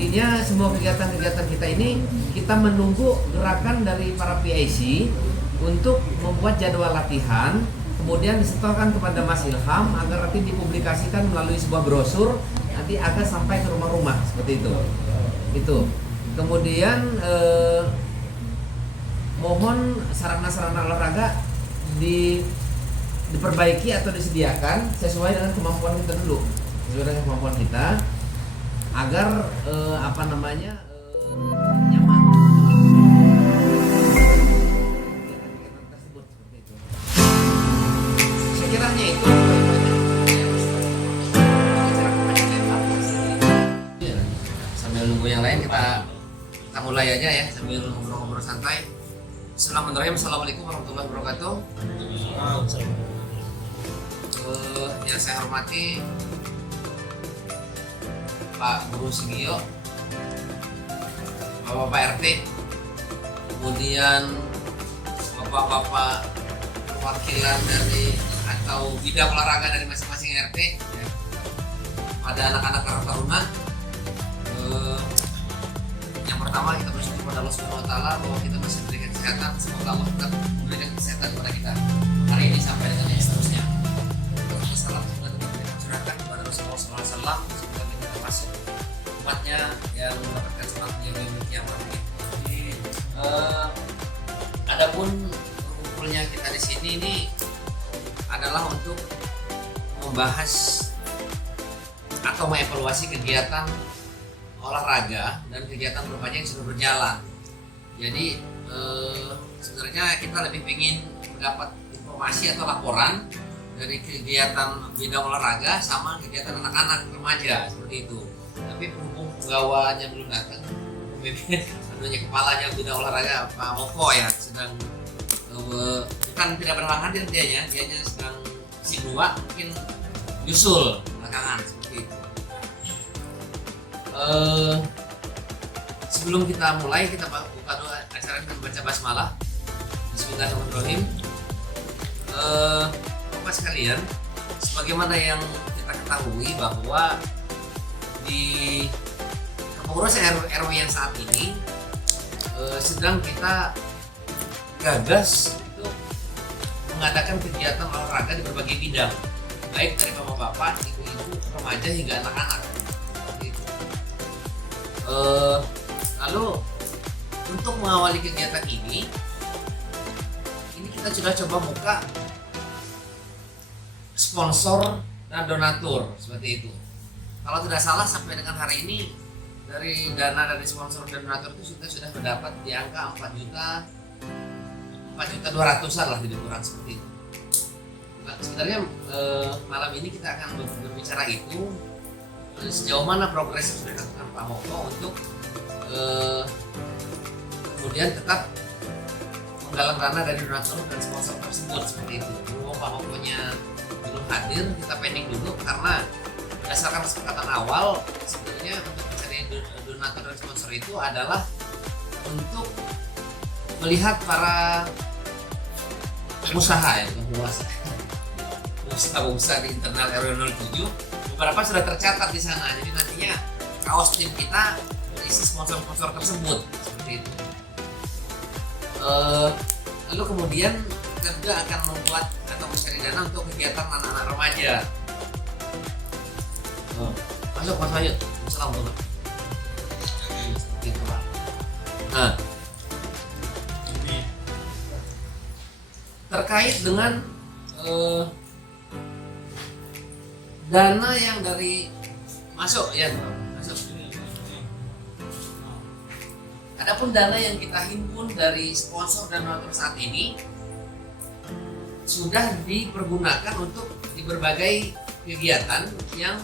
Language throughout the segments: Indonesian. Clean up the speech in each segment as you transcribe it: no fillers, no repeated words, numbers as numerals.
intinya semua kegiatan-kegiatan kita ini kita menunggu gerakan dari para PIC untuk membuat jadwal latihan, kemudian disetorkan kepada Mas Ilham agar nanti dipublikasikan melalui sebuah brosur, nanti akan sampai ke rumah-rumah seperti itu. Itu. Kemudian mohon sarana-sarana olahraga diperbaiki atau disediakan sesuai dengan kemampuan kita dulu, sesuai dengan kemampuan kita, agar nyaman kegiatan tersebut seperti itu. Sekiranya itu sambil nunggu yang lain kita mulai aja ya sambil ngobrol-ngobrol santai. Bismillahirrahmanirrahim. Assalamualaikum warahmatullahi wabarakatuh. Yang saya hormati Pak Guru Sigio, Bapak-Bapak RT, kemudian Bapak-Bapak perwakilan dari atau bidang olahraga dari masing-masing RT ya. Pada anak-anak Karang Taruna, yang pertama kita bersyukur pada Allah Subhanahu wa taala bahwa kita masih diberikan kesehatan. Semoga Allah tetap memberikan kesehatan kepada kita hari ini sampai dengan yang seterusnya. Salam semoga tetap dicurahkan kepada Rasulullah SAW, semoga kita termasuk umatnya yang mendapatkan selamat yang kiamat. Adapun berkumpulnya kita di sini ini adalah untuk membahas atau mengevaluasi kegiatan olahraga dan kegiatan remaja yang sudah berjalan. Jadi sebenarnya kita lebih ingin mendapat informasi atau laporan dari kegiatan bidang olahraga sama kegiatan anak-anak remaja seperti itu. Tapi berhubung penggawanya belum datang, pemimpin kepalanya bidang olahraga Pak Moko ya sedang bukan tidak pernah hadir dianya sedang sibuk, mungkin nyusul belakangan seperti itu. Sebelum kita mulai, kita buka doa acara dengan baca basmalah. Bismillahirrahmanirrahim. Bapak sekalian, sebagaimana yang kita ketahui bahwa di kepengurusan RW yang saat ini sedang kita gagas itu mengadakan kegiatan olahraga di berbagai bidang, baik dari bapak-bapak, ibu-ibu, remaja hingga anak-anak. Lalu untuk mengawali kegiatan ini kita sudah coba buka sponsor dan donatur seperti itu. Kalau tidak salah sampai dengan hari ini dari dana dari sponsor dan donatur itu sudah mendapat di angka 4.200.000-an lah, lebih kurang seperti itu. Nah, sebenarnya malam ini kita akan berbicara itu sejauh mana progres yang sudah dilakukan Pak Moko untuk kemudian tetap menggalang dana dari donatur dan sponsor tersebut seperti itu. Berhubung Pak Mokonya belum hadir, kita pending dulu karena berdasarkan kesepakatan awal sebenarnya untuk mencari donatur dan sponsor itu adalah untuk melihat para pengusaha ya, pengusaha di internal RW 07. Beberapa sudah tercatat di sana, jadi nantinya kaos tim kita berisi sponsor-sponsor tersebut seperti itu. Lalu kemudian kita juga akan membuat atau mencari dana untuk kegiatan anak-anak remaja. Masuk Mas Ayu, assalamualaikum. Seperti itu Pak. Nah, terkait dengan dana yang dari masuk. Adapun dana yang kita himpun dari sponsor dan donatur saat ini sudah dipergunakan untuk di berbagai kegiatan yang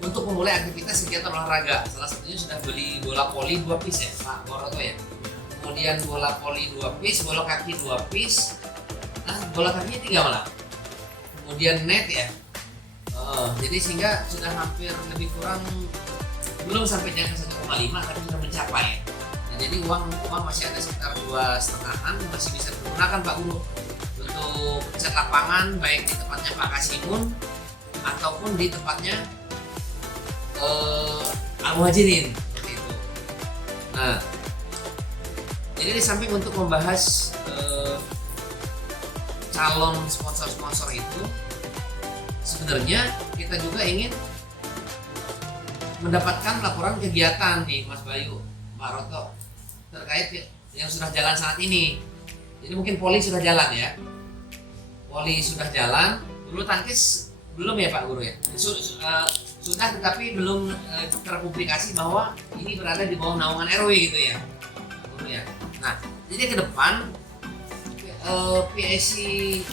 untuk memulai aktivitas kegiatan olahraga. Salah satunya sudah beli bola voli 2 piece ya Pak Boroto ya. Kemudian bola voli 2 piece, bola kaki 2 piece. Nah, bola kakinya 3 malah. Kemudian net ya. Jadi sehingga sudah hampir lebih kurang, belum sampai di angka 1,5 tapi sudah mencapai. Nah, jadi uang masih ada sekitar 2,5-an masih bisa digunakan Pak Guru untuk cat lapangan, baik di tempatnya Pak Kasimun ataupun di tempatnya Al Muhajirin seperti itu. Nah, jadi di samping untuk membahas calon sponsor-sponsor itu, sebenarnya kita juga ingin mendapatkan laporan kegiatan nih Mas Bayu, Pak Roto, terkait yang sudah jalan saat ini. Jadi mungkin poli sudah jalan ya, poli sudah jalan, bulu tangkis belum ya Pak Guru ya? Sudah, tetapi belum terpublikasi bahwa ini berada di bawah naungan RW gitu ya, Pak Guru ya. Nah, jadi ke depan PSC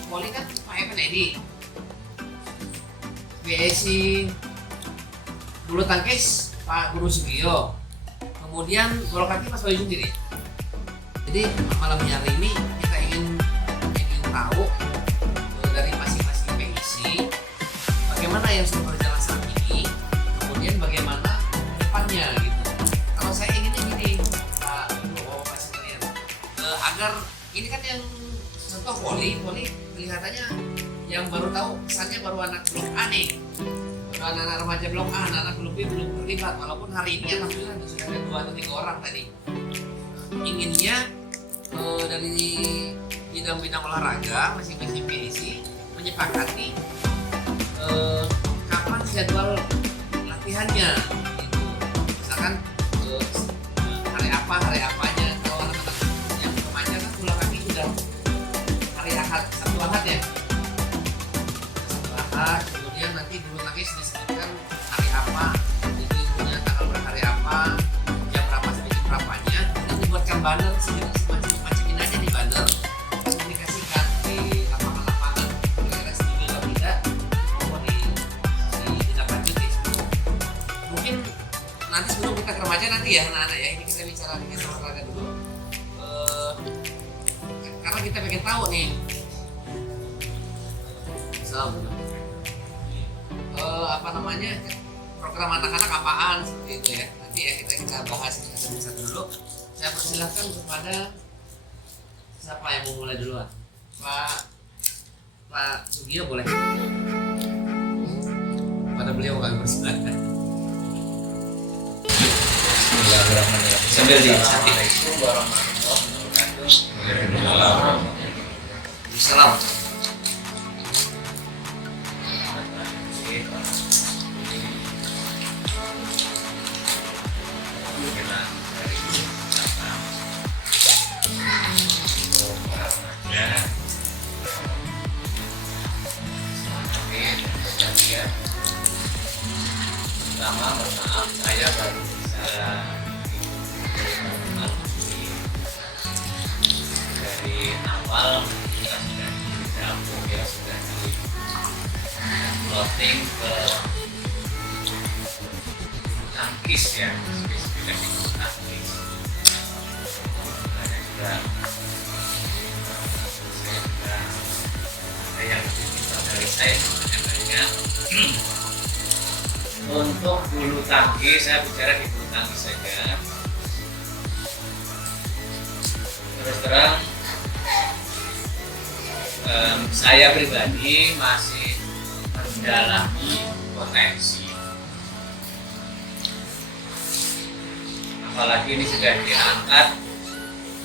poli kan Pak Evan Edi, PSC bulu tangkis Pak Guru Sugio, kemudian bola kaki Mas Bayu sendiri. Jadi malam hari ini kita ingin tahu dari masing-masing PSC bagaimana yang sudah berjalan saat ini, kemudian bagaimana depannya gitu. Kalau saya inginnya gini Pak Guru, Bapak sekalian, agar ini kan yang contoh poli kelihatannya yang baru tahu kesannya baru anak blok A nih, baru anak-anak remaja blok A, anak-anak blok B belum terlibat, walaupun hari ini alhamdulillah sudah ada 2 atau 3 orang tadi. Inginnya dari bidang-bidang olahraga masing-masing PSC menyepakati kapan jadwal latihannya gitu. Misalkan hari apanya. Kalau anak-anak yang remaja kan bola kaki sudah hari Ahad, Sabtu Ahad ya, Sabtu Ahad. Kemudian nanti bulu tangkis disebutkan hari apa, itu punya tanggal berhari apa, jam berapa sampai jam berapanya. Kita dibuatkan banner semacam-macam aja di banner, komunikasikan di lapangan-lapangan. Kira-kira setuju atau tidak, mau ditindaklanjuti. Mungkin nanti sebelum kita ke remaja nanti ya anak-anak ya, ini kita bicara dengan olahraga dulu. Karena kita pengen tahu nih, program anak-anak apaan seperti itu ya. Nanti ya kita bahas satu-satu dulu. Saya persilahkan kepada siapa yang mau mulai duluan. Pak Sugio boleh. Pada beliau kami persilahkan. Bismillahirrahmanirrahim. Sambil di Assalamualaikum warahmatullahi wabarakatuh. Salam. Pertama, mohon maaf saya baru bisa dari awal kita sudah digabung ya, sudah di plotting ke tangkis ya, spesifikasi bulu tangkis. Saya juga ada yang diminta dari saya sebenarnya. Untuk bulu tangkis, saya bicara di bulu tangkis saja. Terus terang, saya pribadi masih mendalami potensi. Apalagi ini sudah diangkat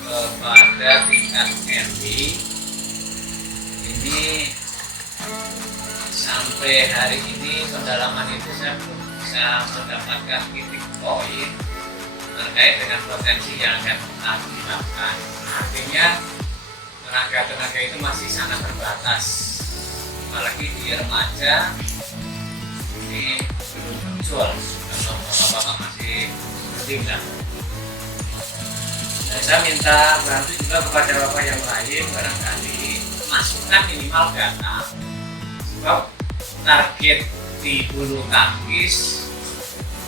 kepada tingkat RW. Ini sampai hari ini pendalaman itu saya belum bisa mendapatkan titik poin terkait dengan potensi yang akan kita gunakan. Artinya tenaga itu masih sangat terbatas, apalagi di remaja ini belum muncul kalau bapak-bapak masih bertindak. Dan saya minta bantu juga kepada bapak yang lain, barangkali masukkan minimal data sebab target di bulu tangkis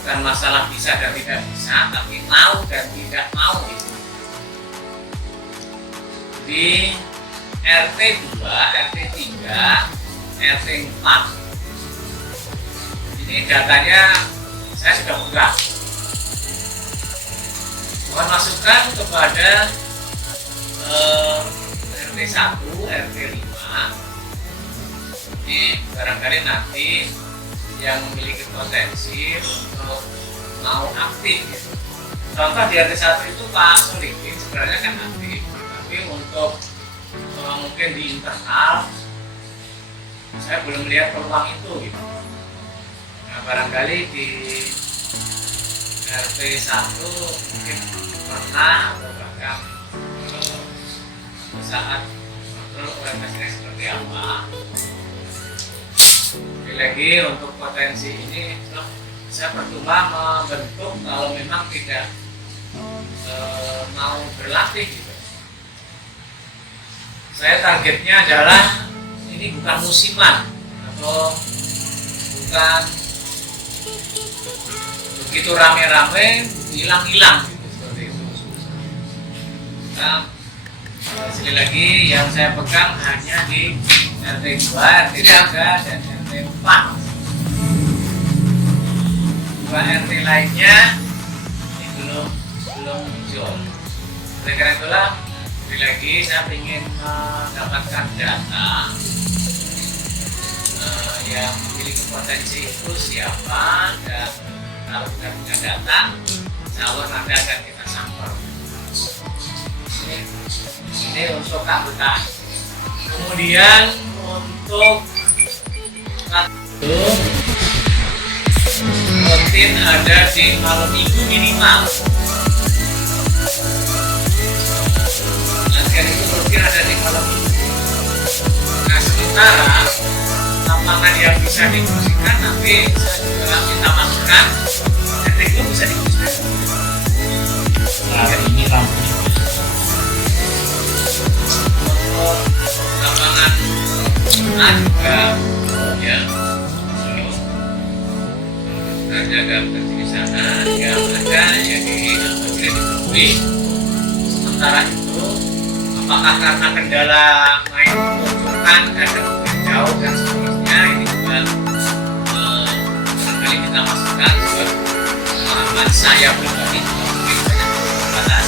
bukan masalah bisa dan tidak bisa, tapi mau dan tidak mau itu. Di RT 2, RT 3, RT 4 ini datanya saya sudah buka. Mohon masukan kepada RT 1, RT 5. Ini barangkali nanti yang memiliki potensi untuk mau aktif gitu. contoh di RT 1 itu Pak Solikin sebenarnya kan aktif, tapi untuk mungkin di internal saya belum melihat peluang itu gitu. Nah, barangkali di RT 1 mungkin pernah atau bahkan saat kontrol orientasinya seperti apa. Lagi untuk potensi ini saya percuma membentuk kalau memang tidak mau berlatih gitu. Saya targetnya adalah ini bukan musiman atau bukan begitu rame-rame hilang-hilang gitu, seperti itu. Nah, sekali lagi yang saya pegang hanya di RT 2, RT 3 dan RT 4. Dua RT lainnya ini belum muncul. Oleh karena itulah sekali lagi saya ingin mendapatkan data yang memiliki potensi itu siapa, dan kalau sudah punya data, insya Allah nanti akan kita sampel. Ini untuk anggota. Kemudian untuk rutin ada di malam minggu minimal. Latihan itu rutin ada di malam minggu. Nah, sementara lapangan yang bisa difungsikan nanti saya juga minta masukan, dan itu bisa difungsikan. Nah, ini lampunya Untuk lapangan juga ya, ada gambar di sana yang ada jadi dipenuhi. Sementara itu, apakah karena kendala main tunjukkan kadang jauh dan seterusnya, ini juga barangkali kita masukkan sebab pengalaman saya pribadi mungkin banyak terbatas.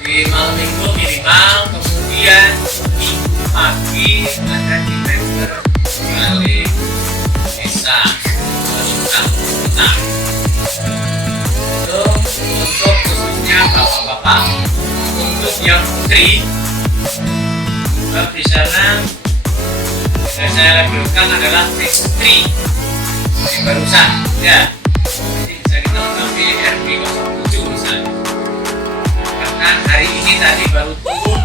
Di malam minggu minimal, kemudian minggu pagi ada di member balik desa Lintang Petang. Itu untuk khususnya bapak-bapak. Untuk yang putri, di sana yang saya labelkan adalah putri di barusan ya. Jadi bisa kita mengambil RB 07 misalnya. Bahkan hari ini tadi baru turun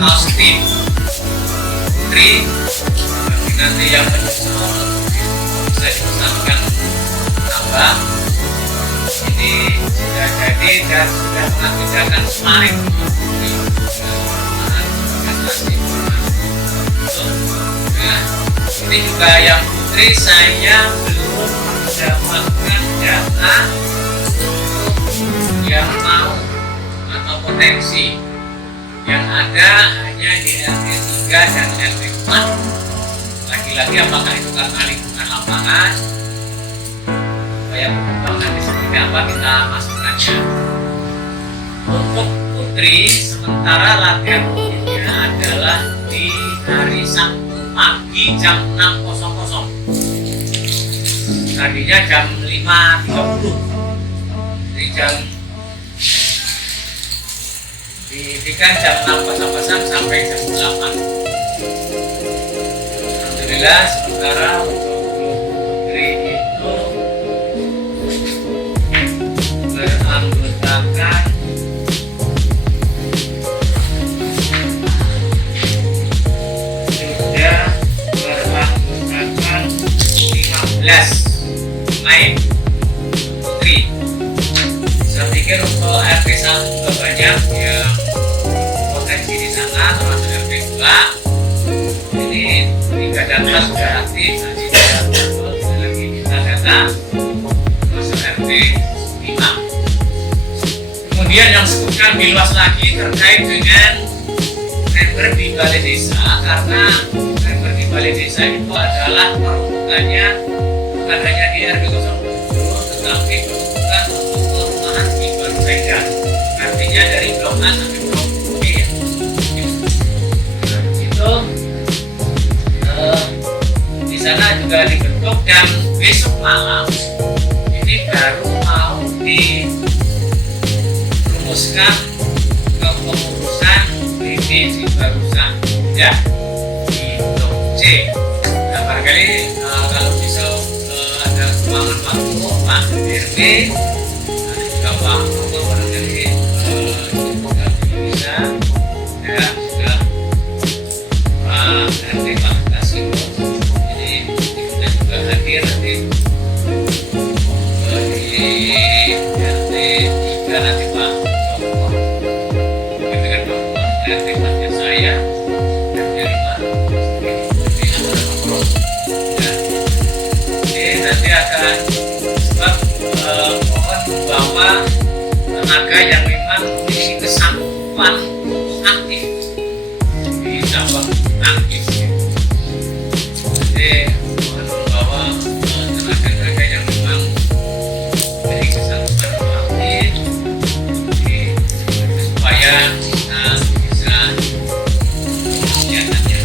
kaos tim putri, nanti yang menyusul bisa dipesankan tambah. Ini sudah jadi dan sudah mengakibatkan kemarin. Nah, ini juga yang putri saya belum mendapatkan data yang mau atau potensi. Yang ada hanya di RT 3 dan RT 4. Lagi-lagi apakah itu karena lingkungan lapangan, supaya perkembangan di seperti apa kita masukkannya. Untuk putri, sementara latihan rutinnya adalah di hari Sabtu pagi jam 6.00. Tadinya jam 5.30. Jadi jam diizinkan jam 6 sampai jam 8. Alhamdulillah, sementara untuk putri itu beranggotakan sudah beranggotakan 15 main putri. Saya pikir untuk RT 1 juga banyak yang potensi di sana, termasuk RT 2. Ini 3 data sudah aktif, nanti lagi kita data termasuk RT 5. Kemudian yang sebutkan lebih luas lagi terkait dengan member di balai desa, karena member di balai desa itu adalah peruntukannya bukan hanya di RW 07 tetapi peruntukan untuk perumahan di Barupeja, artinya dari blok A sampai blok B ya. Nah, itu di sana juga dibentuk, dan besok malam ini baru mau teruskan ke pengurusan divisi barusan ya gitu C. Nah barangkali kalau bisa ada keuangan waktu Pak DRB juga Pak Koko barangkali juga bisa ya juga Pak RT Pak Kasino jadi kita juga hadir nanti di RT 3 nanti Pak Joko mungkin dengan Pak RT 4 nya saya RT 5 jadi nanti akan sebab mohon membawa tenaga yang memang memiliki kesanggupan aktif di cabang aktif jadi mohon membawa tenaga-tenaga yang memang memiliki kesanggupan aktif supaya kita bisa kegiatannya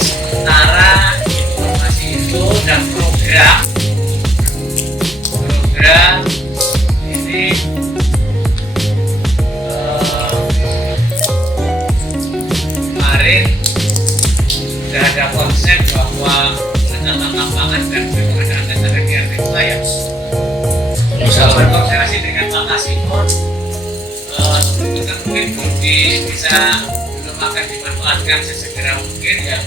sementara informasi itu dan program ini kemarin sudah ada konsep bahwa perencanaan lapangan dan pengadaan dasar GRT saya bisa berkoordinasi dengan Pak Kasimon kita mungkin bisa belum akan dimanfaatkan sesegera mungkin yang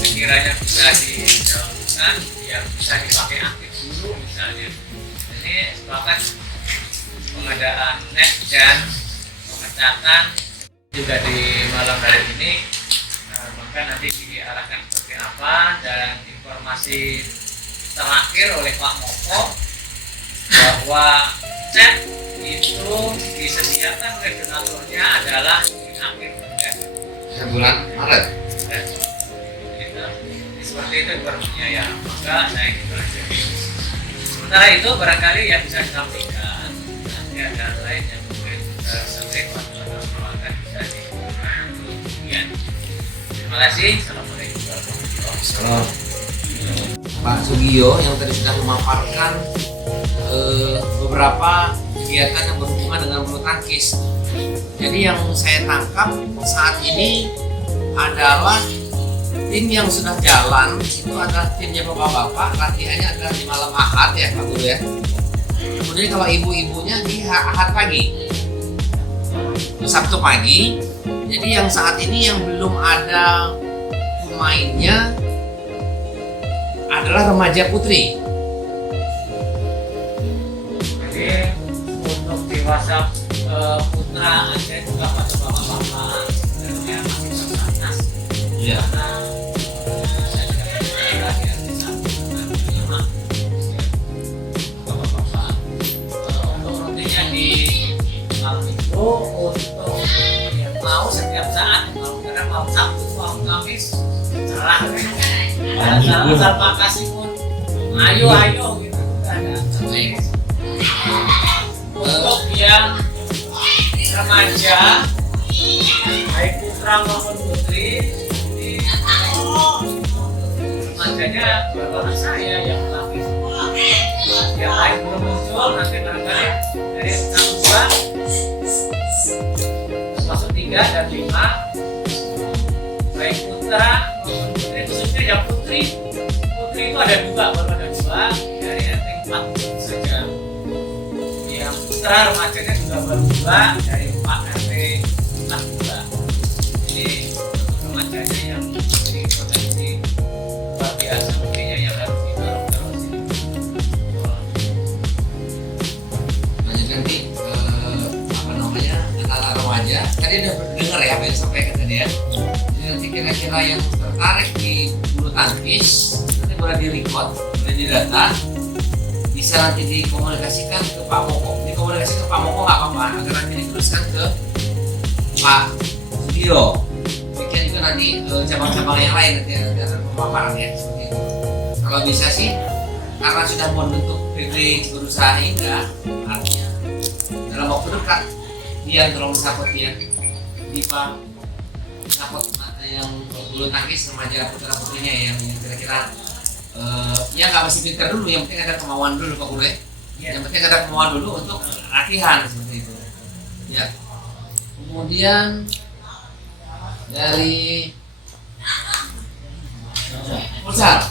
sekiranya bisa dijalankan yang bisa dipakai aktif dulu misalnya ini bahkan pengadaan net dan pengecatan juga di malam hari ini maka nanti diarahkan seperti apa dan informasi terakhir oleh Pak Moko bahwa cat itu disediakan oleh donaturnya adalah di akhir bulan Maret. Seperti itu informasinya ya maka saya juga sementara itu barangkali yang bisa disampaikan nanti ada lain yang mungkin sampaikan atau akan bisa dikemudian. Terima kasih. Assalamualaikum warahmatullahi wabarakatuh. Pak Sugio yang tadi sudah memaparkan beberapa kegiatan yang berhubungan dengan bulu tangkis. Jadi yang saya tangkap saat ini adalah tim yang sudah jalan itu adalah timnya bapak-bapak, latihannya adalah di malam Ahad ya Pak Guru ya. Kemudian kalau ibu-ibunya di Ahad pagi, Sabtu pagi. Jadi yang saat ini yang belum ada pemainnya adalah remaja putri. Jadi untuk dewasa putra ada juga pada bapak-bapak sebenarnya masih terbatas. Iya. Untuk yang mau setiap saat kalau kadang mau Sabtu mau Kamis cerah asal Pak Kasimon ayo gitu ada untuk yang remaja baik putra maupun putri ini remajanya bapak saya yang laki yang lain belum muncul nanti barangkali dari yang kedua masuk 3 dan 5 baik putra maupun putri khususnya yang putri itu ada 2 baru ada 2 dari RT 4 saja yang putra remajanya juga baru 2 dari 4 RT 42 ini remajanya yang memiliki potensi luar biasa mungkinnya yang harus didorong terus Nanti anak remaja tadi udah dengar ya apa yang disampaikan tadi ya. Jadi nanti kira-kira yang tertarik di bulu tangkis nanti boleh di-record, boleh didata, bisa nanti dikomunikasikan ke Pak Moko. Dikomunikasikan ke Pak Moko nggak apa-apa, agar nanti diteruskan ke Pak Sugio. Demikian juga nanti cabang-cabang yang lain nanti ada pemaparan ya seperti itu. Kalau bisa sih karena sudah membentuk PB berusaha hingga artinya dalam waktu dekat dia tolong support dia di Pak support yang bulu tangkis remaja putra putrinya yang kira-kira ya nggak mesti pintar dulu, yang penting ada kemauan dulu Pak Guru ya. Yang penting ada kemauan dulu untuk latihan seperti itu. Ya. Kemudian dari futsal,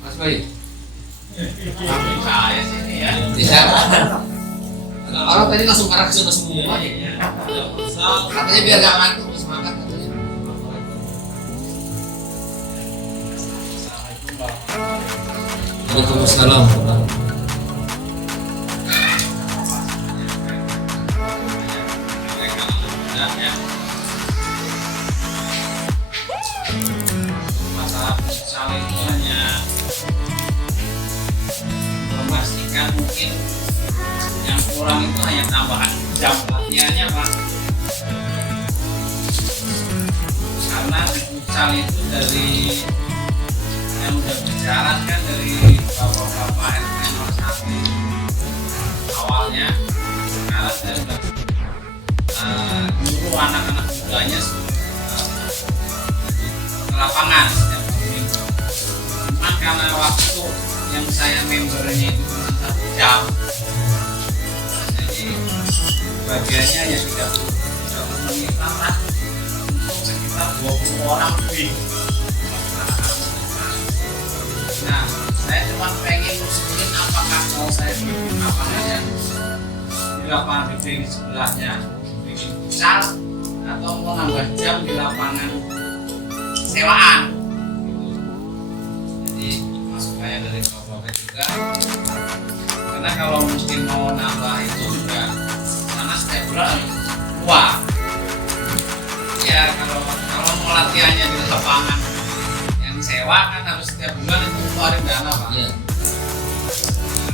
Mas Bayu. Saya sini ya. Bisa. Orang tadi langsung arah ke sana semua aja. Katanya biar gak ngantuk, semangat katanya. Waalaikumsalam. Masalah futsal itu hanya memastikan mungkin yang kurang itu hanya tambahan jam latihannya Pak, karena di futsal itu dari yang udah berjalan kan dari bapak-bapak RT 01 awalnya, sekarang saya udah nyuruh anak-anak mudanya ke lapangan setiap minggu. Cuman karena waktu yang saya membernya itu cuma 1 jam, jadi bagiannya ya 30 menit lah untuk sekitar 20 orang lebih. Nah, saya cuma pengen usulin apakah mau saya bikin lapangannya di lapangan gede di sebelahnya bikin futsal, atau mau nambah jam di lapangan sewaan gitu. Jadi masukannya dari bapak juga, karena kalau mesti mau nambah itu juga karena setiap bulan uang ya, kalau mau latihannya di lapangan yang sewa kan harus setiap bulan itu keluarin dana Pak. Iya.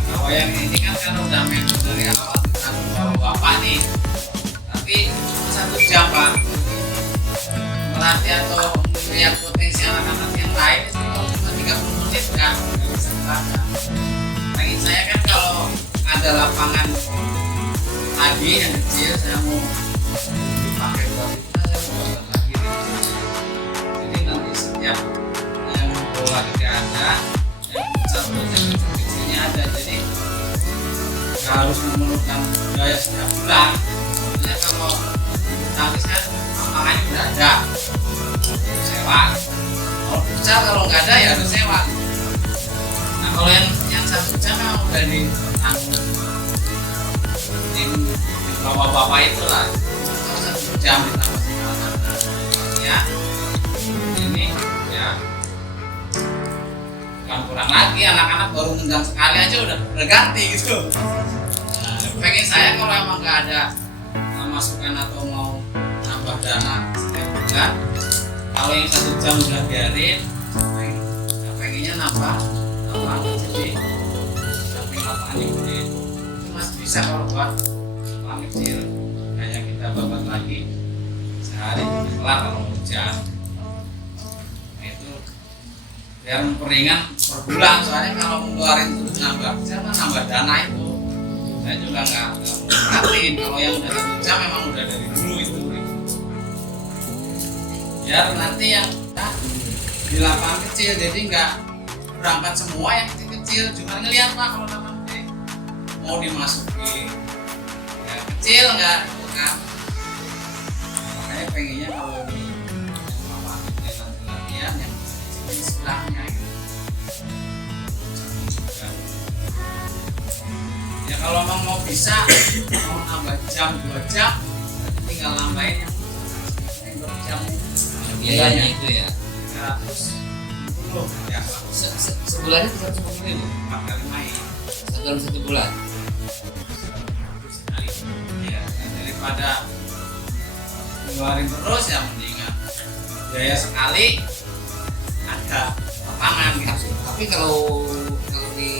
Kalau yang ini kan udah main dari awal ditanggung bapak nih, tapi cuma 1 jam Pak, melatih atau melihat potensi anak-anak yang lain itu kalau cuma 30 menit nggak bisa dibaca. Pengen saya kan kalau ada lapangan lagi yang kecil, saya mau dipakai buat itu, saya mau buat lagi di sana. Jadi nanti setiap yang bola tidak ada, yang satu kecilnya ada, jadi nggak harus memerlukan biaya setiap bulan. Sebenarnya kalau tangkis kan lapangannya udah ada, sewa. Kalau futsal kalau nggak ada ya harus sewa. Nah kalau yang 1 jam memang udah ditanggung tim bapak-bapak itu lah, kalau 1 jam ditambah segala ya ini ya bukan kurang lagi, anak-anak baru nendang sekali aja udah ganti gitu. Nah, pengen saya kalau emang nggak ada masukan atau mau nambah dana setiap bulan, kalau yang 1 jam udah biarin, pengennya nambah jadi samping lapangan yang gede itu masih bisa kalau buat lapangan kecil kayak kita babat lagi sehari jadi kelar kalau hujan. Nah, itu biar memperingan per bulan, soalnya kalau ngeluarin terus nambah siapa nambah dana itu saya juga nggak perhatiin. Kalau yang udah 1 jam memang udah dari dulu itu biar nanti yang di lapangan kecil jadi nggak berangkat semua yang kecil-kecil, cuma ngelihat Pak kalau lapangan gede mau dimasuki ya kecil nggak kan. Makanya pengennya kalau di lapangan gede nanti latihan yang di sebelahnya gitu. Ya kalau mau bisa mau nambah jam 2 jam tinggal nambahin yang berjam Biayanya itu ya. 310 ya Pak. Sebulannya 350.000 4 kali main dalam 1 bulan. ya, daripada ngeluarin terus ya mendingan biaya sekali ada lapangan gitu. Tapi kalau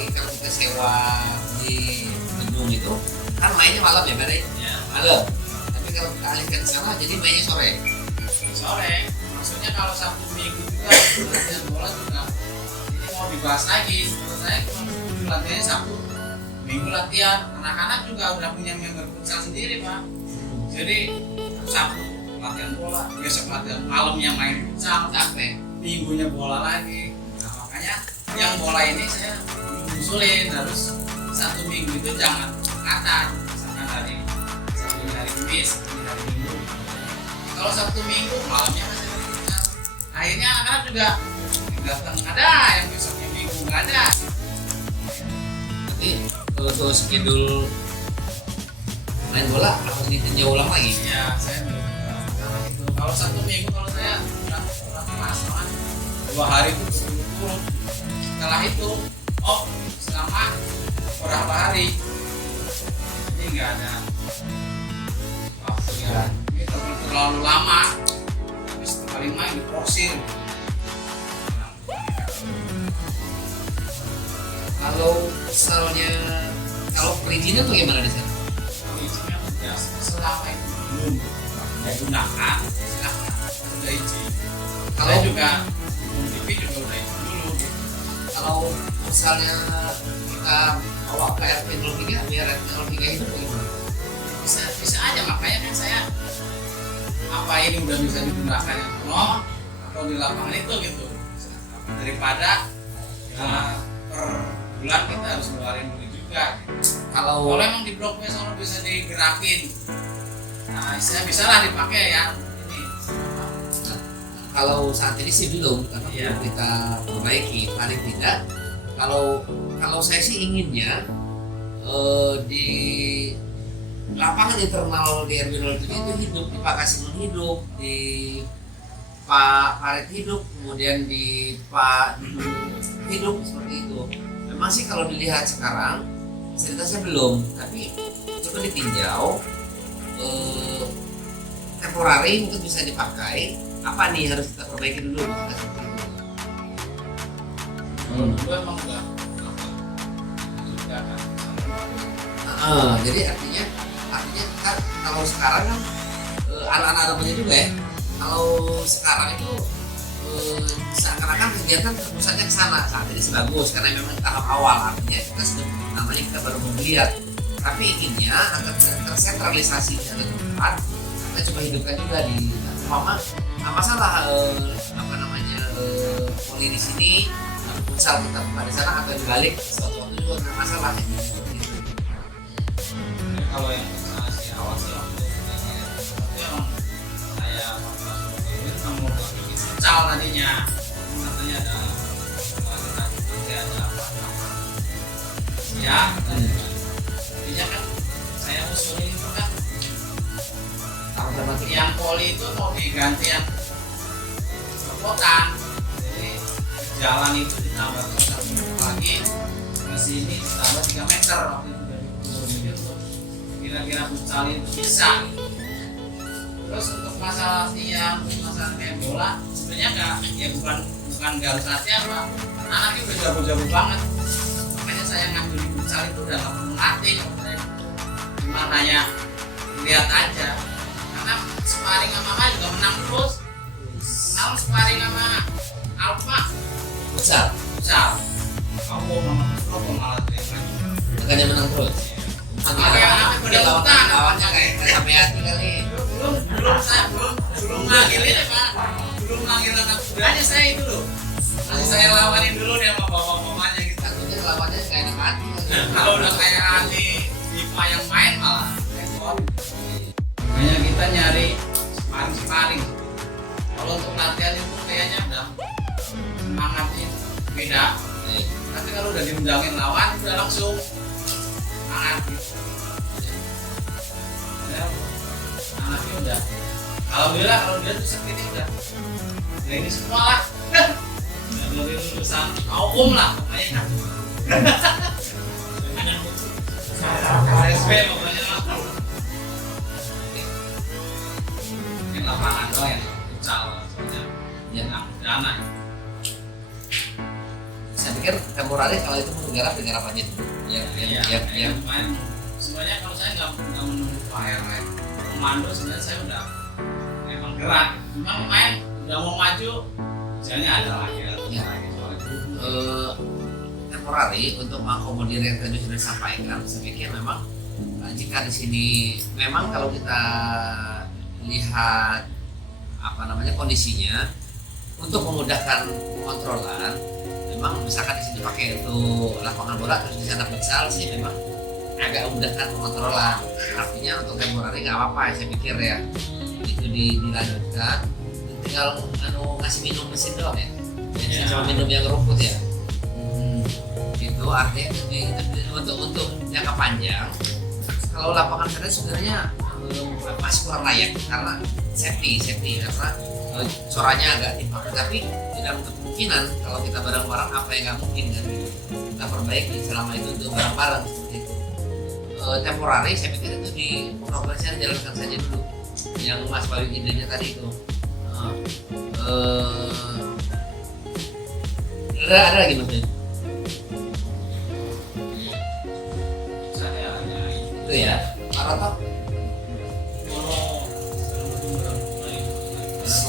kita sewa di gedung itu kan mainnya malam ya, Bare? Ya, Malam. Tapi kalau kita alihkan ke sana jadi mainnya sore. sore maksudnya kalau Sabtu Minggu juga latihan bola juga ini mau dibahas lagi. Menurut saya cuma latihannya Sabtu Minggu latihan, anak-anak juga udah punya member futsal sendiri Pak, jadi Sabtu latihan bola, besok latihan malamnya main futsal, capek minggunya bola lagi. Nah makanya yang bola ini saya usulin harus 1 minggu itu jangan angkatan, misalkan hari Sabtu hari Kamis, hari Minggu. Kalau Sabtu Minggu malamnya masih ada futsal. Akhirnya anak-anak juga datang ada, yang besoknya Minggu nggak ada. Nanti untuk schedule main bola harus ditinjau ulang lagi. Ya, saya belum tahu itu. Kalau Sabtu Minggu kalau saya udah kemasan 2 hari itu berturut-turut. Setelah itu, selama beberapa hari ini nggak ada waktu ya. Ini terlalu lama. Habis sekali main diporsir. Kalau misalnya kalau perizinan tuh gimana di sana? Izinnya ya, selama itu belum digunakan, silahkan udah izin. Kalau Kalau- juga TV juga udah izin dulu. Kalau misalnya kita bawa ke RP 03 biar RP 03 itu bagaimana? Bisa aja, makanya kan saya apa ini udah bisa digunakan yang penuh atau di lapangan itu gitu, daripada per bulan kita harus ngeluarin duit juga. Kalau Kalau emang di bloknya sono bisa digerakin, nah bisa lah dipakai ya ini. kalau saat ini sih belum karena Iya. belum kita perbaiki. Paling tidak kalau saya sih inginnya di lapangan internal di RW 07 itu hidup, di Pak Kasim hidup, di Pak Parit hidup, kemudian di Pak hidup seperti itu. Memang sih kalau dilihat sekarang fasilitasnya belum, tapi coba ditinjau temporary mungkin bisa dipakai. Apa nih harus kita perbaiki dulu? Kalau dulu emang udah kan. Jadi artinya kan kalau sekarang kan anak-anak namanya juga ya. Kalau sekarang itu seakan-akan kegiatan terpusatnya ke sana. Saat ini bagus karena memang tahap awal, artinya kita sudah namanya kita baru melihat. Tapi inginnya agar tersentralisasi di satu tempat, kita coba hidupkan juga di mama. Nggak masalah poli di sini, futsal kita buka di sana atau dibalik suatu waktu juga nggak masalah. Kalau yang si awal sih waktu itu emang saya itu mau bikin futsal tadinya, katanya ada nanti ada apa ya, jadinya kan saya usulin itu kan yang poli itu mau diganti yang perkotaan, jadi jalan itu ditambah 1 meter lagi, di sini ditambah 3 meter waktu itu dari jadi untuk kira-kira futsal itu bisa. Terus untuk masalah tiang, masalah main bola, sebenarnya bukan nggak harus latihan Pak, anaknya udah jago-jago banget, makanya saya ngambil di futsal itu udah nggak perlu latih, cuma hanya lihat aja, karena sparring sama Mama juga menang terus. Kenal sparring sama Alfa Futsal, kamu Mama terus malah terima. makanya menang terus. Mungkin lawannya kayak sampai hati kali. belum manggilin ya Pak, belum manggil anak mudanya saya itu loh, masih saya lawanin dulu deh sama bapak-bapaknya gitu. Takutnya lawannya kayak enak hati. Kalau udah kayak Ali Dipa yang main malah repot. Makanya kita nyari sparring. Kalau untuk latihan itu kayaknya udah semangatnya beda. Tapi kalau udah diundangin lawan udah langsung semangat gitu. Ya, anaknya udah. Alhamdulillah kalau dia tuh segini udah. Ya ini semua lah. Udah dari lulusan umum lah pokoknya. RSP pokoknya lah. Yang lapangan doang yang futsal soalnya yang dana. Saya pikir temporary kalau itu negara apa aja tuh? Yang main. Sebenarnya kalau saya nggak menunggu Pak RW komando, sebenarnya saya udah memang gerak. Cuma main udah mau maju, misalnya ada lagi. Ya. Temporary untuk mengakomodir yang tadi sudah disampaikan, saya pikir memang jika di sini memang kalau kita lihat kondisinya untuk memudahkan pengontrolan, memang misalkan di sini pakai untuk lapangan bola terus di sana futsal sih memang agak memudahkan pengontrolan. Artinya untuk temporary nggak apa-apa saya pikir ya, itu dilanjutkan, tinggal ngasih minum mesin doang ya, bensin sama minum yang rumput ya. Itu artinya untuk jangka panjang. Kalau lapangan sana sebenarnya masih kurang layak karena safety karena suaranya agak dipakai, tapi tidak untuk kemungkinan kalau kita bareng-bareng apa yang nggak mungkin kan gitu. Kita perbaiki selama itu untuk bareng-bareng seperti itu. Temporary saya pikir itu di progresnya dijalankan saja dulu yang Mas Bayu idenya tadi itu. Ada lagi Mas Bayu? Saya hanya Itu ya Pak Roto.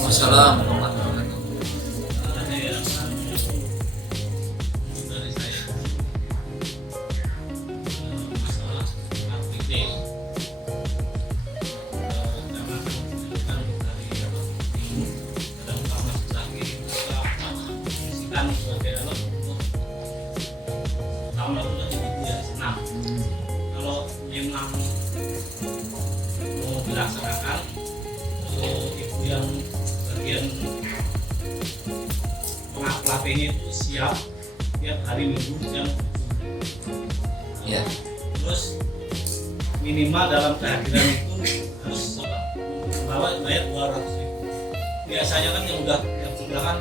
Assalamualaikum warahmatullahi wabarakatuh. Kalau memang mau dilaksanakan, ibu yang bagian pelatihnya itu siap tiap hari Minggu jam 7. Ya. Terus minimal dalam kehadiran itu harus membawa bayar 200.000. Biasanya kan yang sudah kan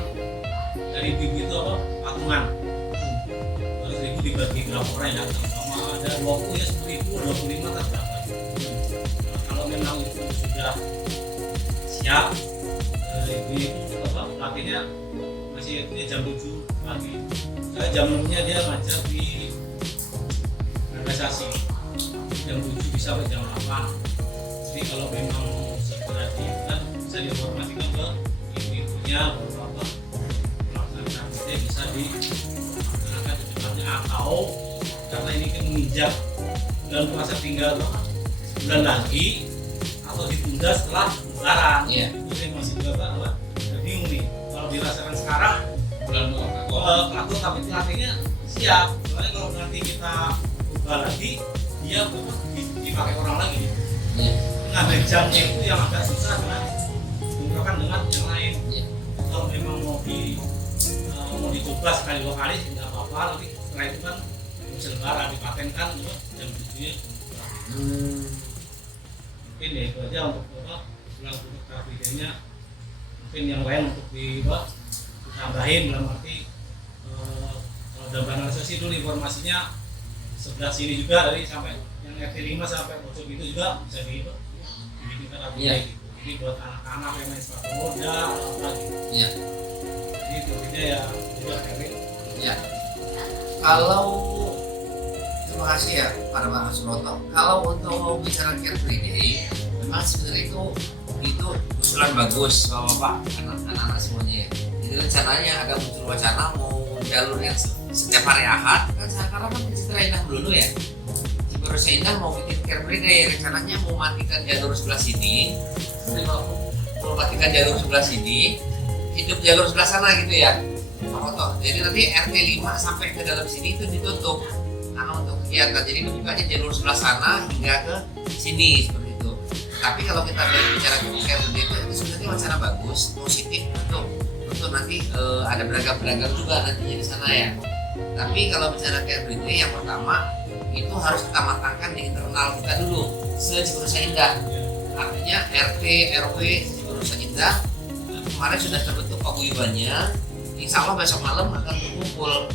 dari ibu itu patungan 200.000 dibagi berapa orang yang datang, sama ada 20 ya 10.000, 25 kan berapa. Nah, kalau memang itu sudah siap, ibu itu pelatihnya masih jam 7 pagi. Saya jam 6-nya dia ngajar di organisasi, jam 7 bisa sampai jam 8. Jadi kalau memang segera kan bisa diinformasikan ke ibu-ibunya bahwa pelaksanaan itu bisa dilaksanakan secepatnya, atau karena ini kan menginjak bulan puasa tinggal bulan lagi, atau ditunda setelah lebaran. Iya. Jadi masih juga bingung nih kalau dilaksanakan sekarang bulan pelaku tapi pelatihnya siap. Soalnya kalau nanti kita ubah lagi, dia dipakai orang lagi. Iya. Ngambil jamnya itu yang agak susah dengan bentrokan dengan yang lain. Iya. Kalau memang mau dicoba sekali 2 kali tidak apa-apa, tapi setelah itu kan lebaran dipatenkan jam 7-nya. Mungkin ya itu aja untuk bulan KPD-nya. Mungkin yang lain untuk ditambahin dalam arti kalau dalam organisasi dulu informasinya sebelah sini juga dari sampai yang RT5 sampai pojok itu juga bisa dibikinkan apa gitu. Jadi buat anak-anak yang main sepatu roda apa gitu. Iya. Jadi intinya ya juga Kevin. Ya. Kalau terima kasih ya pada Pak Suroto. Kalau untuk bicara Care Free Day, memang sebenarnya itu usulan bagus Bapak anak-anak semuanya. Jadi rencananya ada muncul wacana mau jalur yang setiap hari Ahad kan sekarang kan Citra Indah dulu ya. Cibarusah Indah mau bikin Care Free Day, rencananya mau matikan jalur sebelah sini, mau matikan jalur sebelah sini, hidup jalur sebelah sana gitu ya. Jadi nanti RT 5 sampai ke dalam sini itu ditutup karena untuk kegiatan. Jadi dibukanya jalur sebelah sana hingga ke sini seperti itu. Tapi kalau kita bicara Care Free Day itu sebenarnya wacana bagus, positif untuk nanti ada beragam juga nantinya di sana ya. Tapi kalau bicara Care Free Day, yang pertama itu harus kita matangkan di internal kita dulu se-Cibarusah Indah. Artinya RT RW Cibarusah Indah kemarin sudah terbentuk paguyubannya. Insya Allah besok malam akan berkumpul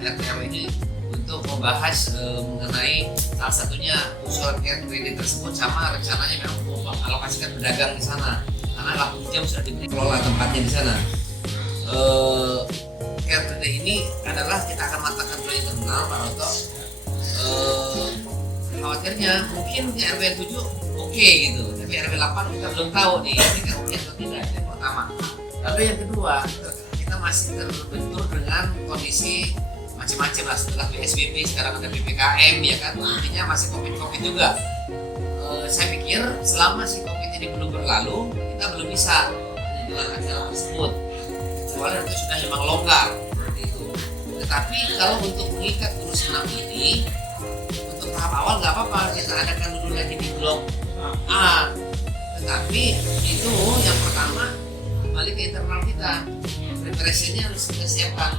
RT RW ini untuk membahas mengenai salah satunya usulan Care Free Day tersebut, sama rencananya memang mau alokasikan pedagang di sana karena lampu hijau sudah diberi kelola tempatnya di sana. Care Free Day ini adalah kita akan matangkan dulu internal Pak Roto. Khawatirnya mungkin di RW 7 oke gitu, tapi RW 8 kita belum tahu nih ini kan oke atau tidak. Yang pertama. Lalu yang kedua, kita masih terbentur dengan kondisi macam-macam lah. Setelah PSBB sekarang ada PPKM ya kan, artinya masih COVID juga. Saya pikir selama si COVID ini belum berlalu, kita belum bisa menjalankan acara tersebut kecuali nanti sudah memang longgar seperti itu. Tetapi kalau untuk mengikat gunung senam ini, untuk tahap awal nggak apa-apa kita adakan dulu lagi di blok A, tetapi itu yang pertama balik ke internal kita, preparasinya harus kita siapkan,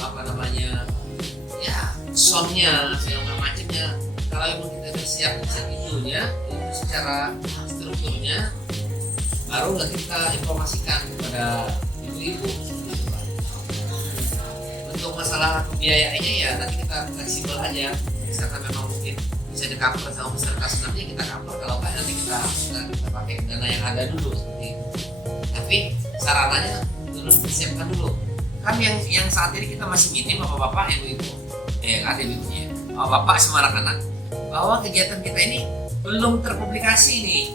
apa namanya ya, soundnya segala macamnya. Kalau memang kita udah siap itunya, itu secara strukturnya, baru nanti kita informasikan kepada ibu-ibu. Untuk masalah pembiayaannya ya nanti kita fleksibel aja, misalkan memang mungkin bisa di cover sama peserta senamnya kita cover, kalau enggak nanti kita pakai dana yang ada dulu seperti itu. Tapi sarananya dulu disiapkan dulu. Kan yang saat ini kita masih meeting bapak-bapak, ibu-ibu, ada ibunya, bapak semua anak-anak, bahwa kegiatan kita ini belum terpublikasi nih,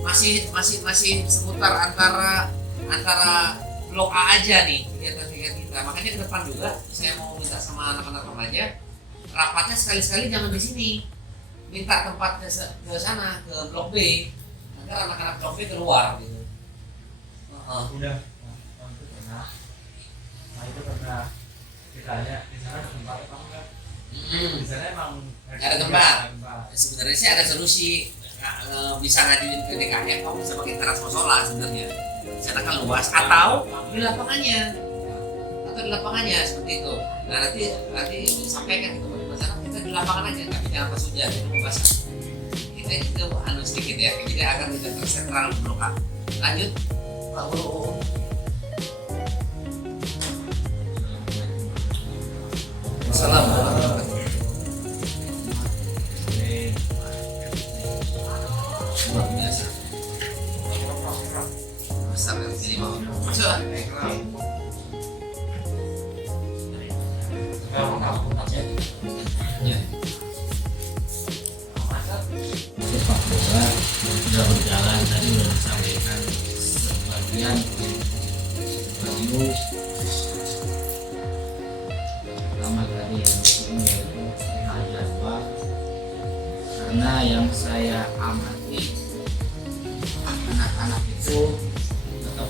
masih seputar antara blok A aja nih kegiatan kita. Makanya ke depan juga saya mau minta sama anak-anak remaja, rapatnya sekali-sekali jangan di sini, minta tempat ke sana, ke blok B, agar anak-anak blok B keluar gitu. Udah, itu pernah ditanya di sana ada tempat apa enggak? Di sana emang ada tempat. Sebenarnya sih ada solusi, bisa ngajuin ke DKM, kamu bisa pakai teras musola sebenarnya. Di sana kan luas, atau di lapangannya seperti itu. Nah nanti disampaikan ke teman-teman sana, kita di lapangan aja, tapi jangan pas hujan, itu basah. Kita itu sedikit ya, jadi agar tidak tersentral blok A. Lanjut, Pak Guru. Assalamualaikum. Luar biasa. Besar yang sini mau masuk lah. Ya. Sepak bola sudah berjalan, tadi sudah disampaikan sebagian review. Pertama tadi yang penting yaitu jadwal, karena yang saya amati anak-anak itu tetap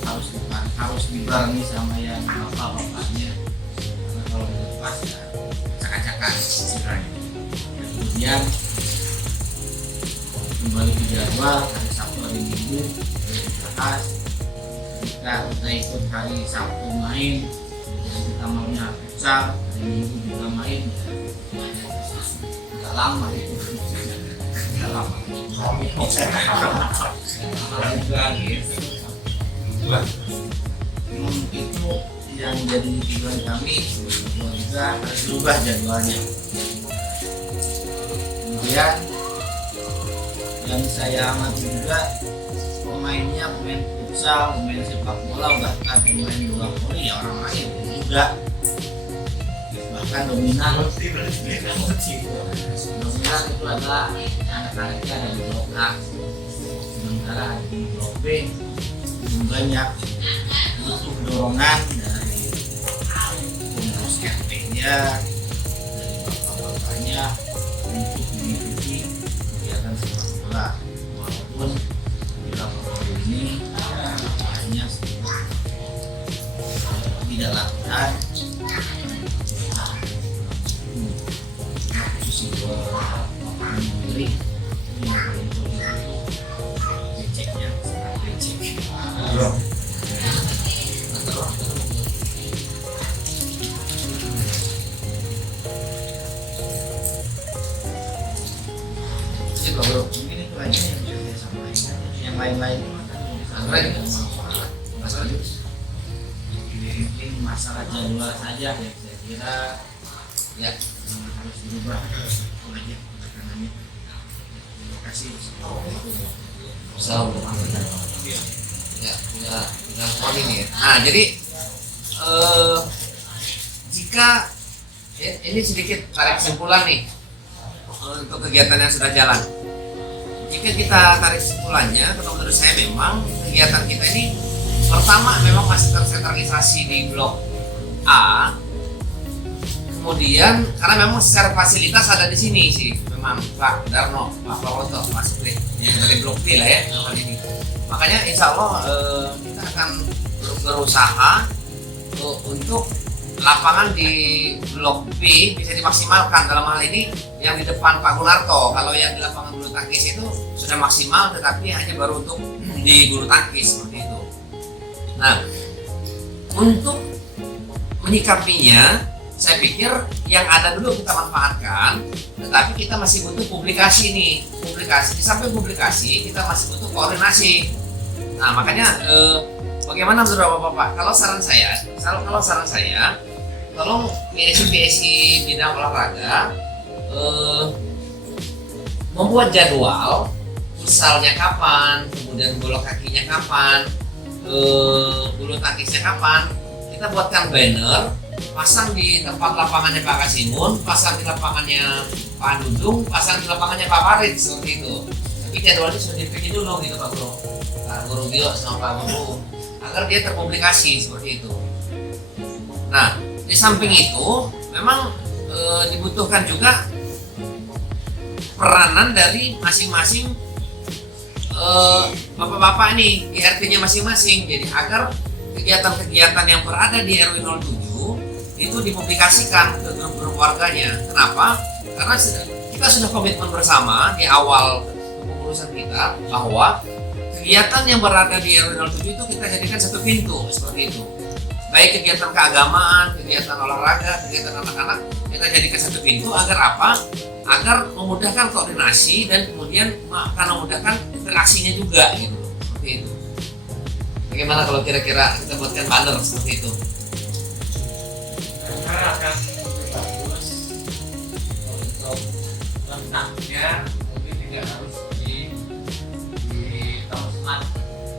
harus dibarengi sama yang bapak-bapaknya, karena kalau dilepas ya cakak-cakan istilahnya. Kemudian kembali ke jadwal, hari Sabtu hari Minggu dibahas. Jika kita ikut hari Sabtu main, kita maunya futsal, hari Minggu juga main, nggak lama itu, nggak lama. Itu yang jadi tujuan kami, juga harus berubah jadwalnya. Kemudian yang saya amati juga, pemainnya pemain futsal, pemain sepak bola, bahkan pemain bola voli ya orang lain juga, bahkan dominan itu adalah anak-anaknya ada di blok A, sementara di blok B belum banyak. Butuh dorongan dari pengurus RT-nya, dari bapak-bapaknya untuk mengikuti kegiatan sepak bola, walaupun di lapangan ini hanya tidak latihan. Posisi sendiri yang paling sulit itu beceknya, becek. Mungkin itu aja yang bisa saya sampaikan. Yang lain-lain ini masalah jadwal saja ya, saya kira ya harus berubah itu aja tekanannya. Terima kasih. Assalamualaikum. Ya, udah poin ini ya. Nah, jadi jika ini sedikit tarik kesimpulan nih untuk kegiatan yang sudah jalan. Jika kita tarik kesimpulannya, kalau menurut saya memang kegiatan kita ini pertama memang masih tersentralisasi di blok A. Kemudian karena memang secara fasilitas ada di sini sih, memang Pak Darno, Pak Prawoto, Pak Supri yang dari blok B lah ya hal ini. Makanya insya Allah kita akan berusaha untuk lapangan di Blok B bisa dimaksimalkan. Dalam hal ini yang di depan Pak Gunarto. Kalau yang di lapangan bulu tangkis itu sudah maksimal, tetapi hanya baru untuk di bulu tangkis seperti itu. Nah, untuk menyikapinya, saya pikir yang ada dulu kita manfaatkan, tetapi kita masih butuh publikasi nih. Publikasi, di samping publikasi kita masih butuh koordinasi. Nah, makanya bagaimana menurut Bapak? Kalau saran saya, tolong PSI bidang olahraga membuat jadwal futsalnya kapan, kemudian bola kakinya kapan, bulu tangkisnya kapan. Kita buatkan banner, pasang di tempat lapangannya Pak Kasimun, pasang di lapangannya Pak Dudung, pasang di lapangannya Pak Farid, seperti itu. Tapi jadwalnya sudah dibikin dulu gitu Pak Guru, Pak Guru Bio sama Pak Guru, agar dia terpublikasi seperti itu. Nah, di samping itu memang dibutuhkan juga peranan dari masing-masing bapak-bapak nih di RT-nya masing-masing. Jadi agar kegiatan-kegiatan yang berada di RW 07 itu dipublikasikan ke grup-grup warganya. Kenapa? Karena kita sudah komitmen bersama di awal kepengurusan kita bahwa kegiatan yang berada di RW 07 itu kita jadikan satu pintu seperti itu. Baik kegiatan keagamaan, kegiatan olahraga, kegiatan anak-anak, kita jadikan satu pintu agar apa? Agar memudahkan koordinasi dan kemudian akan memudahkan interaksinya juga gitu. Seperti itu. Bagaimana kalau kira-kira kita buatkan banner seperti itu? Karena akan bagus untuk letaknya, mungkin tidak harus di tempat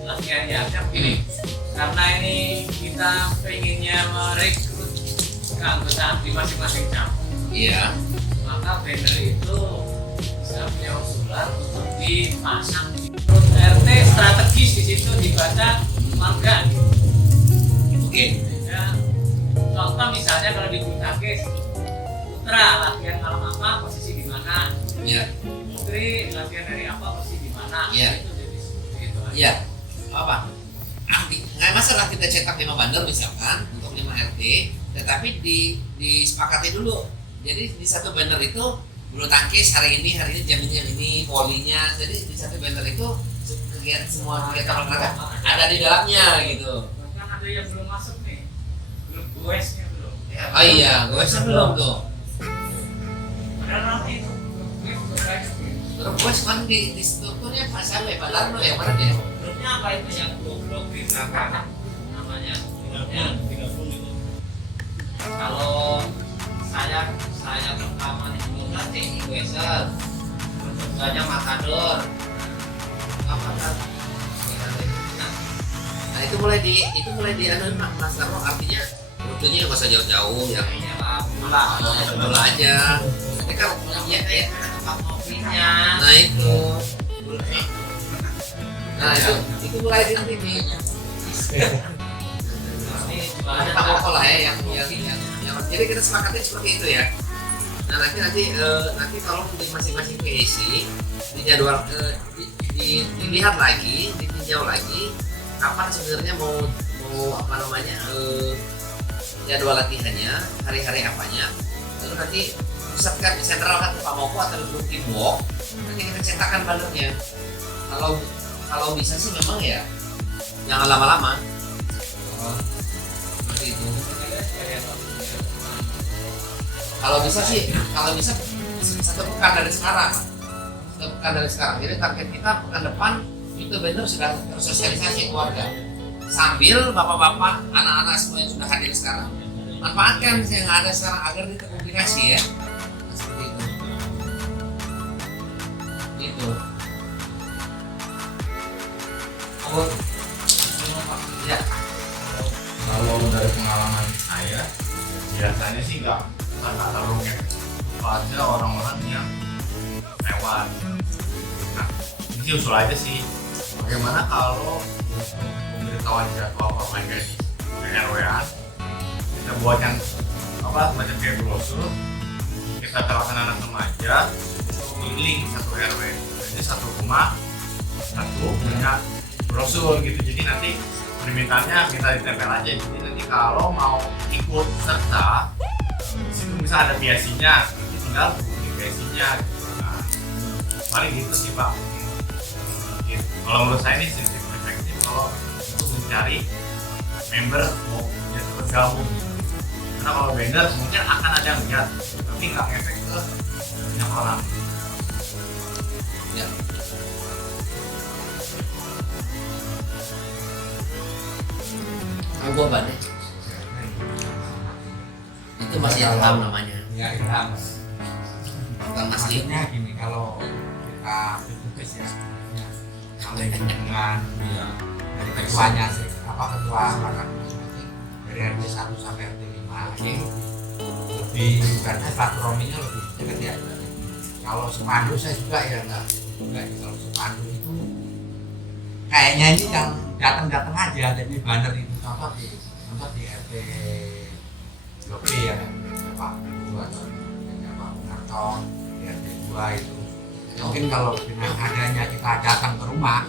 latihan ya. Begini, karena ini kita pengennya merekrut keanggotaan di masing-masing cabang. Iya. Maka banner itu bisa punya usulan untuk dipasang di perut RT strategis, di situ dibaca warga. Oke. Ya, contoh misalnya kalau di bulu tangkis, putra latihan malam apa, posisi di mana? Iya. Putri latihan dari apa, posisi di mana? Iya. Itu jadi seperti itu aja. Iya. Apa? Nggak masalah kita cetak 5 banner misalkan untuk 5 RT, tetapi disepakati dulu. Jadi di satu banner itu bulu tangkis hari ini jamnya ini, polinya. Jadi di satu banner itu kegiatan semua kegiatan olahraga ada di dalamnya gitu. Bahkan ada yang belum masuk nih, grup goesnya belum. Oh iya, goesnya belum tuh. Padahal nanti itu grup goes. Terus goes kan di strukturnya Pak siapa ya? Pak Darno yang mana dia? Grupnya apa itu yang blok di belakang namanya? Grupnya. Kalau saya pertama di nanti Wesel, keduanya Matador, Nah itu mulai di anu Mas Darno, artinya rutenya nggak usah jauh-jauh yang bola aja. Ini kan ya. tempat ngopinya. Nah itu mulai di nanti nih. Ada Pak Moko lah ya yang jadi kita sepakatnya seperti itu ya. Nah nanti tolong di masing-masing PSI dijadwal dilihat lagi, ditinjau lagi kapan sebenarnya mau apa namanya jadwal latihannya, hari-hari apanya. Lalu nanti pusatkan di sentral kan Pak Moko atau grup teamwork, nanti kita cetakkan bannernya. Kalau bisa sih memang ya jangan lama-lama. Seperti itu. Kalau bisa satu pekan dari sekarang. Jadi target kita pekan depan itu benar sudah tersosialisasi keluarga. Sambil bapak-bapak, anak-anak semua yang sudah hadir sekarang manfaatkan yang ada sekarang agar kita komunikasi ya. Nah, seperti itu. Itu. Ya. Kalau dari pengalaman saya, biasanya sih nggak terlalu pada orang-orang yang lewat. Nah, ini sih usul aja sih. Bagaimana kalau pemberitahuan jadwal pemain gadis RW-an kita buat yang semacam kayak brosur, kita kerahkan anak remaja keliling satu RW. Jadi satu rumah punya brosur gitu. Jadi nanti permintaannya kita ditempel aja. Jadi nanti kalau mau ikut serta di situ bisa ada PSI-nya, jadi tinggal hubungi PSI-nya gitu. Nah, paling gitu sih Pak. Gitu. Kalau menurut saya ini sistem efektif kalau untuk mencari member mau jadi bergabung gitu. Karena kalau banner mungkin akan ada yang lihat tapi nggak efek ke banyak orang. Ya. Gua apa deh? Itu masih Ilham namanya. Ya Ilham. Bukan Mas Lim. Maksudnya gini, kalau kita bertugas ya saling dengan dari ketuanya sih, ketua bahkan dari RT 1 sampai RT 5 ini lebih karena silaturahminya lebih dekat ya. Kalau sepandu saya juga ya enggak kalau sepandu itu kayaknya ini yang datang aja, jadi banner itu contoh di RT 2B ya Pak Dua atau Pak Narton di RT 2 itu mungkin kalau dengan adanya kita datang ke rumah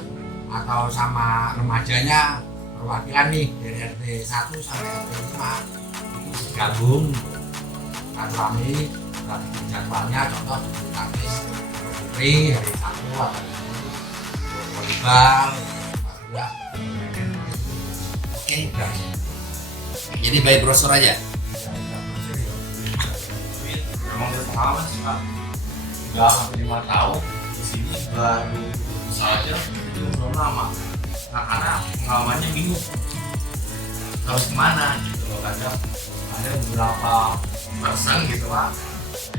atau sama remajanya perwakilan nih dari RT 1 sampai RT 5 itu bergabung silaturahmi jadwalnya contoh tangkis putri hari Sabtu atau volleyball Oke. Jadi by brosur aja. Memang dari pengalaman sih Pak, udah hampir 5 tahun di sini baru saja itu belum lama. Nah karena pengalamannya bingung harus kemana gitu loh. Kadang ada beberapa person gitu Pak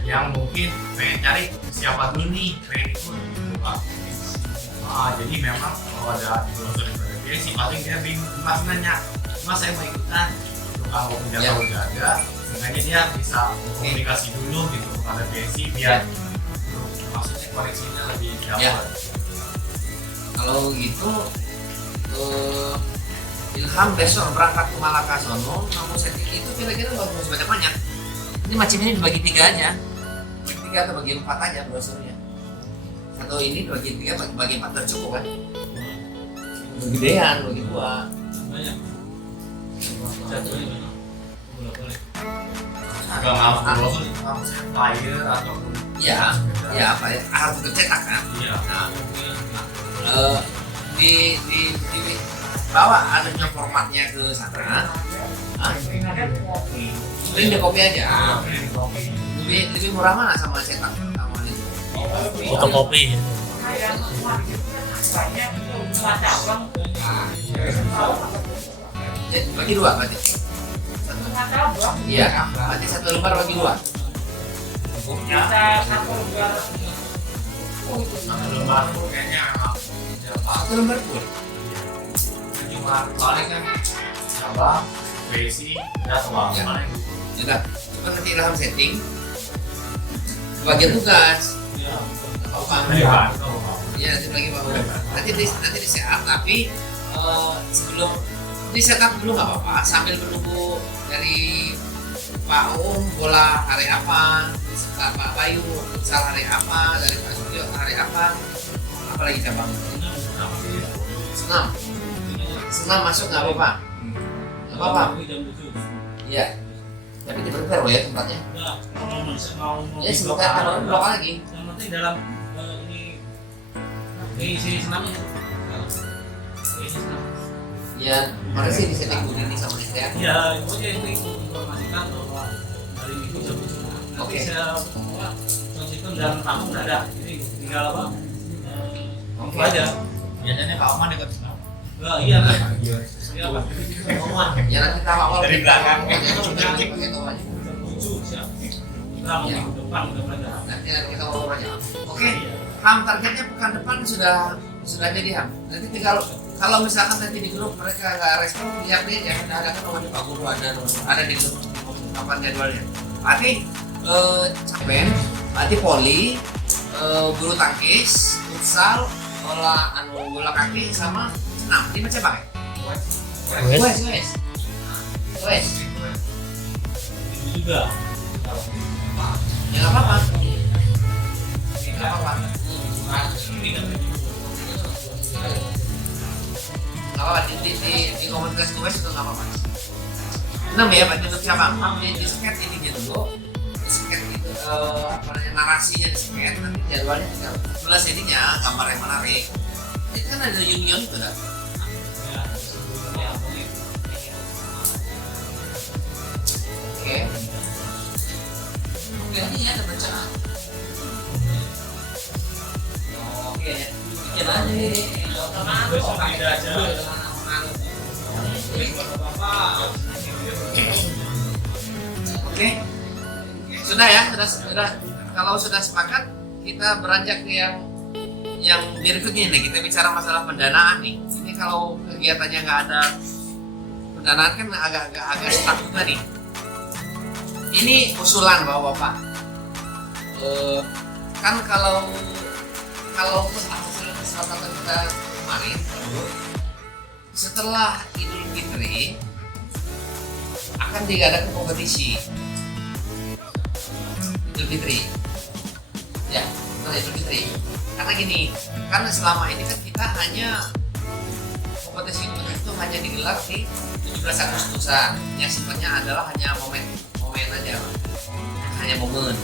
yang mungkin pengen cari siapa dulu nih pengen ikut gitu Pak. Jadi memang kalau ada brosur dari sih paling dia bingung, Mas nanya, Mas saya mau ikutan gitu. Kalau punya Ya. tahu udah ada, makanya dia bisa komunikasi dulu gitu pada PSI biar maksudnya koneksinya lebih dapat. Ya. Kalau gitu Ilham besok berangkat ke Malaka sono, kamu setting itu kira-kira nggak usah banyak-banyak. Ini macamnya dibagi 3 aja, bagi 3 atau bagi 4 aja brosurnya. Atau ini bagi 3, bagi 4 udah cukup kan? Gedean bagi 2. banyak jatuhnya banyak boleh Gak mau brosur, maksudnya flyer ataupun Iya, ya apa ya? Harus tercetak kan? iya. Nah, di bawa adanya formatnya ke sana. Print di kopi aja. Lebih murah mana sama cetak sama itu? Fotokopi. Bagi 2 berarti. Iya, berarti 1 lembar bagi 2. Satu lembar tuh kayaknya memang tidak pas. 1 lembar pun. Cuma paling kan cabang, basic, jadwal Ya. paling Ya udah, coba nanti Ilham setting. Bagian tugas. Apa? iya. Iya, nanti lagi Pak. Nanti di setup, tapi sebelum di setup dulu nggak apa-apa, sambil menunggu dari Pak bola hari apa, Pak Bayu futsal hari apa, dari Pak Sugio hari apa, apalagi cabang senam masuk nggak apa-apa, nggak apa-apa. Iya, tapi di-prepare loh ya tempatnya. Ya semoga kalau blok lagi. yang penting dalam ini isi senamnya isi senam Ya, mana sih di setting begini sama istri ya? ya itu aja yang informasikan tuh hari Minggu jam 7 Oke. saya konsisten dan tamu nggak ada jadi tinggal apa itu aja Biasanya Pak Oman dekat sana. iya kan iya Pak Oman Ya nanti tahap awal Dari belakang. pakai tahu aja. jam 7 siap kita mau minggu depan udah pada Nanti kita ngobrol aja. Oke, Ham targetnya pekan depan sudah jadi Ham. Nanti tinggal kalau misalkan nanti di grup mereka nggak respon, lihat aja ada kan nomornya Pak Guru ada di grup kapan jadwalnya. Berarti capen, berarti poli, bulu tangkis, futsal, bola kaki sama senam. Ini macam apa? Wes. itu juga Ya nggak apa-apa. Nggak apa-apa. Nggak apa-apa di komunitas gue juga nggak apa-apa. 6 ya Pak, untuk cabang di sket ininya dulu, di sket itu narasinya di sket, nanti jadwalnya tinggal tulis ininya, gambar yang menarik. Itu kan ada union itu kan? Oke, ini ya ada bacaan. Oke ya, bikin aja nih. Oke, sudah ya, sudah. Kalau sudah sepakat, kita beranjak ke yang berikutnya nih. Kita bicara masalah pendanaan nih. Ini kalau kegiatannya nggak ada pendanaan kan agak stuck juga nih. Ini usulan bapak-bapak. Kan kalau hasil kesepakatan kita kemarin, setelah Idul Fitri akan diadakan kompetisi Idul Fitri ya, setelah Idul Fitri. Karena gini, karena selama ini kan kita hanya kompetisi itu hanya digelar di 17 Agustusan yang sifatnya adalah hanya momen aja, hanya momen.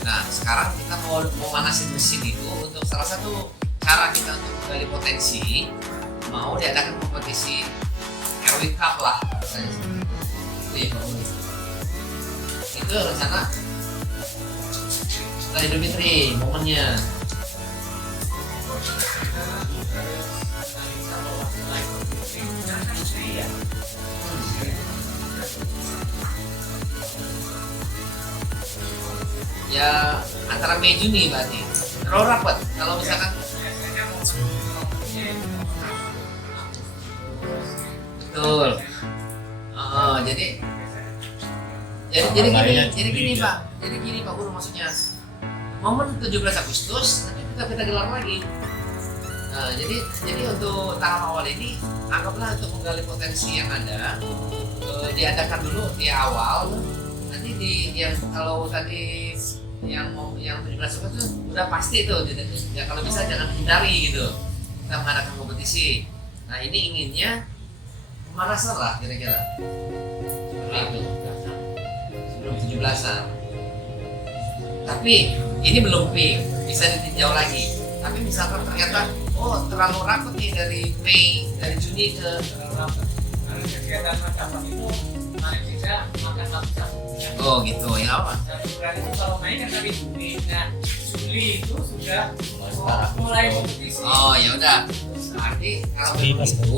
Nah sekarang kita mau manasin mesin itu untuk salah satu cara kita untuk menggali potensi, mau diadakan kompetisi Erwin Cup lah, itu rencana setelah Idul Fitri momennya. Ya antara Mei Juni berarti terlalu rapat kalau misalkan betul. Jadi gini Pak Guru, maksudnya momen 17 Agustus nanti kita gelar lagi. Nah, jadi untuk tahap awal ini anggaplah untuk menggali potensi yang ada, diadakan dulu di awal. Nanti yang kalau tadi yang 17 Agustus udah pasti itu, ya kalau bisa jangan hindari gitu. Kita mengadakan kompetisi. Nah ini inginnya pemanasan lah kira-kira seperti itu sebelum 17-an. Tapi ini belum peak, bisa ditinjau lagi. Tapi misalkan ternyata terlalu rapat nih dari Juni ke Kalau kegiatan macam itu paling bisa makan laptop. gitu ya apa? Itu kalau main kan dari Juni, nah Juli itu sudah mulai kompetisi. Oh ya udah. Berarti kalau begitu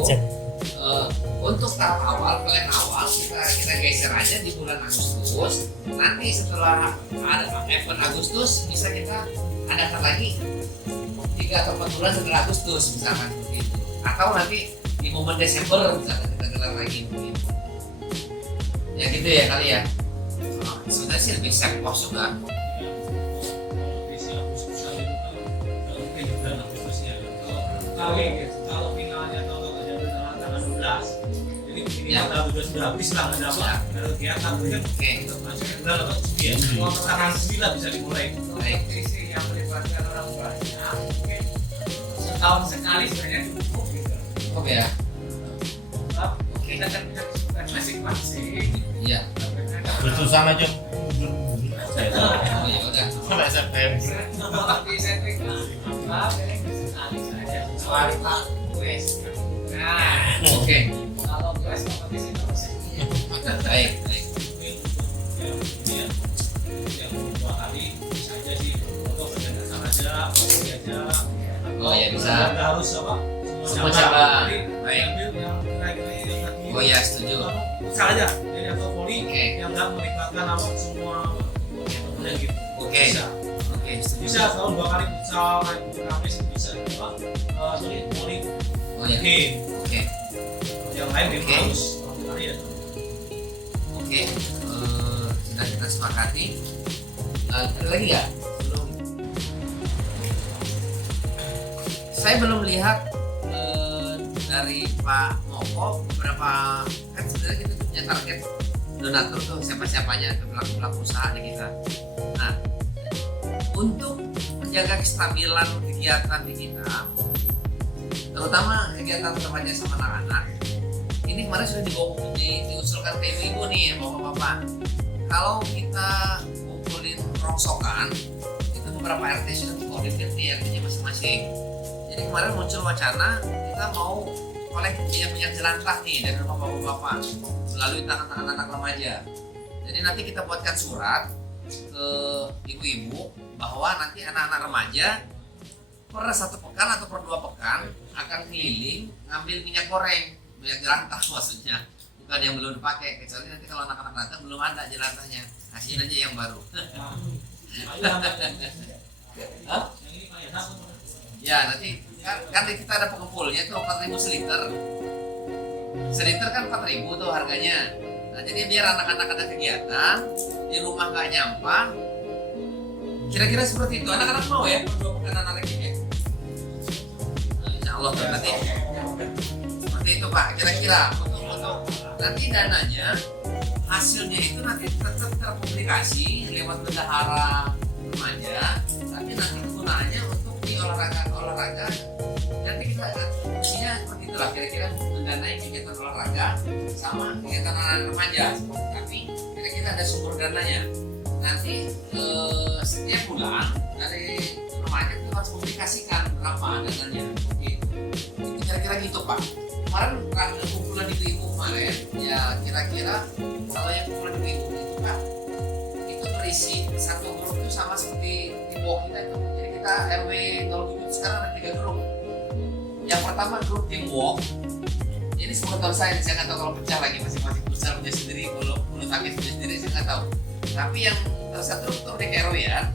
untuk tahap awal, plan awal kita geser aja di bulan Agustus. Nanti setelah ada event Agustus bisa kita adakan lagi 3 atau 4 bulan setelah Agustus misalkan begitu. Atau nanti di momen Desember misalkan kita gelar lagi begitu. Ya gitu ya kali ya. Sebenarnya sih lebih safe cost juga. Kalau finalnya kalau ada tanggal 12, jadi Ya. tanggal 12 sudah habis lah, nggak ada apa, Ya. nggak ada kegiatan, kan? Oke. Untuk masuknya bulan atau ya, tanggal 9 bisa dimulai. Baik. Kompetisi yang melibatkan orang banyak, mungkin setahun sekali sebenarnya cukup gitu. Cukup ya. Kita kan punya kesibukan masing-masing. Iya. Agustusan aja Oh ya udah. sampai September. Seperti setting apa, ini sekali saja. Sekali, Pak. Wes. Nah, Oke. kalau wes kompetisi terus. Baik. Yang 2 kali bisa aja sih, untuk berdasar aja, aja. Oh ya bisa. Nggak harus apa? Semua cabang. Jadi, Baik. ambil yang kira-kira yang tadi. Oh ya setuju. Bisa aja, jadi atau poli Oke. yang nggak melibatkan apa semua temennya gitu. Oke. Bisa. Oke setuju. Bisa kalau 2 kali futsal, Kamis bisa apa? Sorry, poli. Oh ya. Oke. Oke. Yang lain memang Oke. harus kali ya. Oke. Sudah kita sepakati. Ada lagi nggak? Belum. Saya belum lihat dari Pak Moko beberapa, kan sebenarnya kita punya target donatur tuh siapa-siapanya ke pelaku-pelaku usaha di kita. Nah, untuk menjaga kestabilan kegiatan di kita, terutama kegiatan remaja sama anak-anak, ini kemarin sudah diusulkan ke ibu-ibu nih, bapak-bapak. Kalau kita kumpulin rongsokan, itu beberapa RT sudah dikoordinir di RT-nya masing-masing. Jadi kemarin muncul wacana kita mau kolek minyak jelantah nih dari rumah bapak-bapak melalui tangan-tangan anak remaja. Jadi nanti kita buatkan surat ke ibu-ibu bahwa nanti anak-anak remaja per 1 pekan atau per 2 pekan akan keliling ngambil minyak goreng, minyak jelantah maksudnya, bukan yang belum dipakai, kecuali nanti kalau anak-anak datang belum ada jelantahnya, kasihin aja yang baru. Hah? Ya nanti kan kita ada pengumpulnya tuh 4.000 seliter. Seliter kan 4.000 tuh harganya. Nah jadi biar anak-anak ada kegiatan di rumah nggak nyampah. Kira-kira seperti itu. Anak-anak mau ya? 2 pekan anak ini ya? Nah, insya Allah tuh nanti seperti itu Pak. Kira-kira untuk nanti dananya hasilnya itu nanti tetap terpublikasi lewat bendahara remaja. Tapi nanti kegunaannya untuk di olahraga. Nanti kita isinya seperti itulah, kira-kira mendanai kegiatan olahraga sama kegiatan anak remaja. Tapi kira-kira ada sumber dananya. Nanti setiap bulan dari remaja itu harus publikasikan berapa dananya. Gitu. Itu kira-kira gitu Pak. Kemarin kumpulan ibu-ibu kemarin, ya kira-kira kalau yang kumpulan ibu-ibu itu Pak, itu berisi satu grup itu sama seperti di bawah kita itu. Jadi kita RW 07 sekarang ada 3 grup. Yang pertama grup teamwork. Ini sepengetahuan saya nggak tahu kalau pecah lagi masing-masing futsal punya sendiri, bulu tangkis punya sendiri saya nggak tahu. Tapi yang terstruktur di RW ya,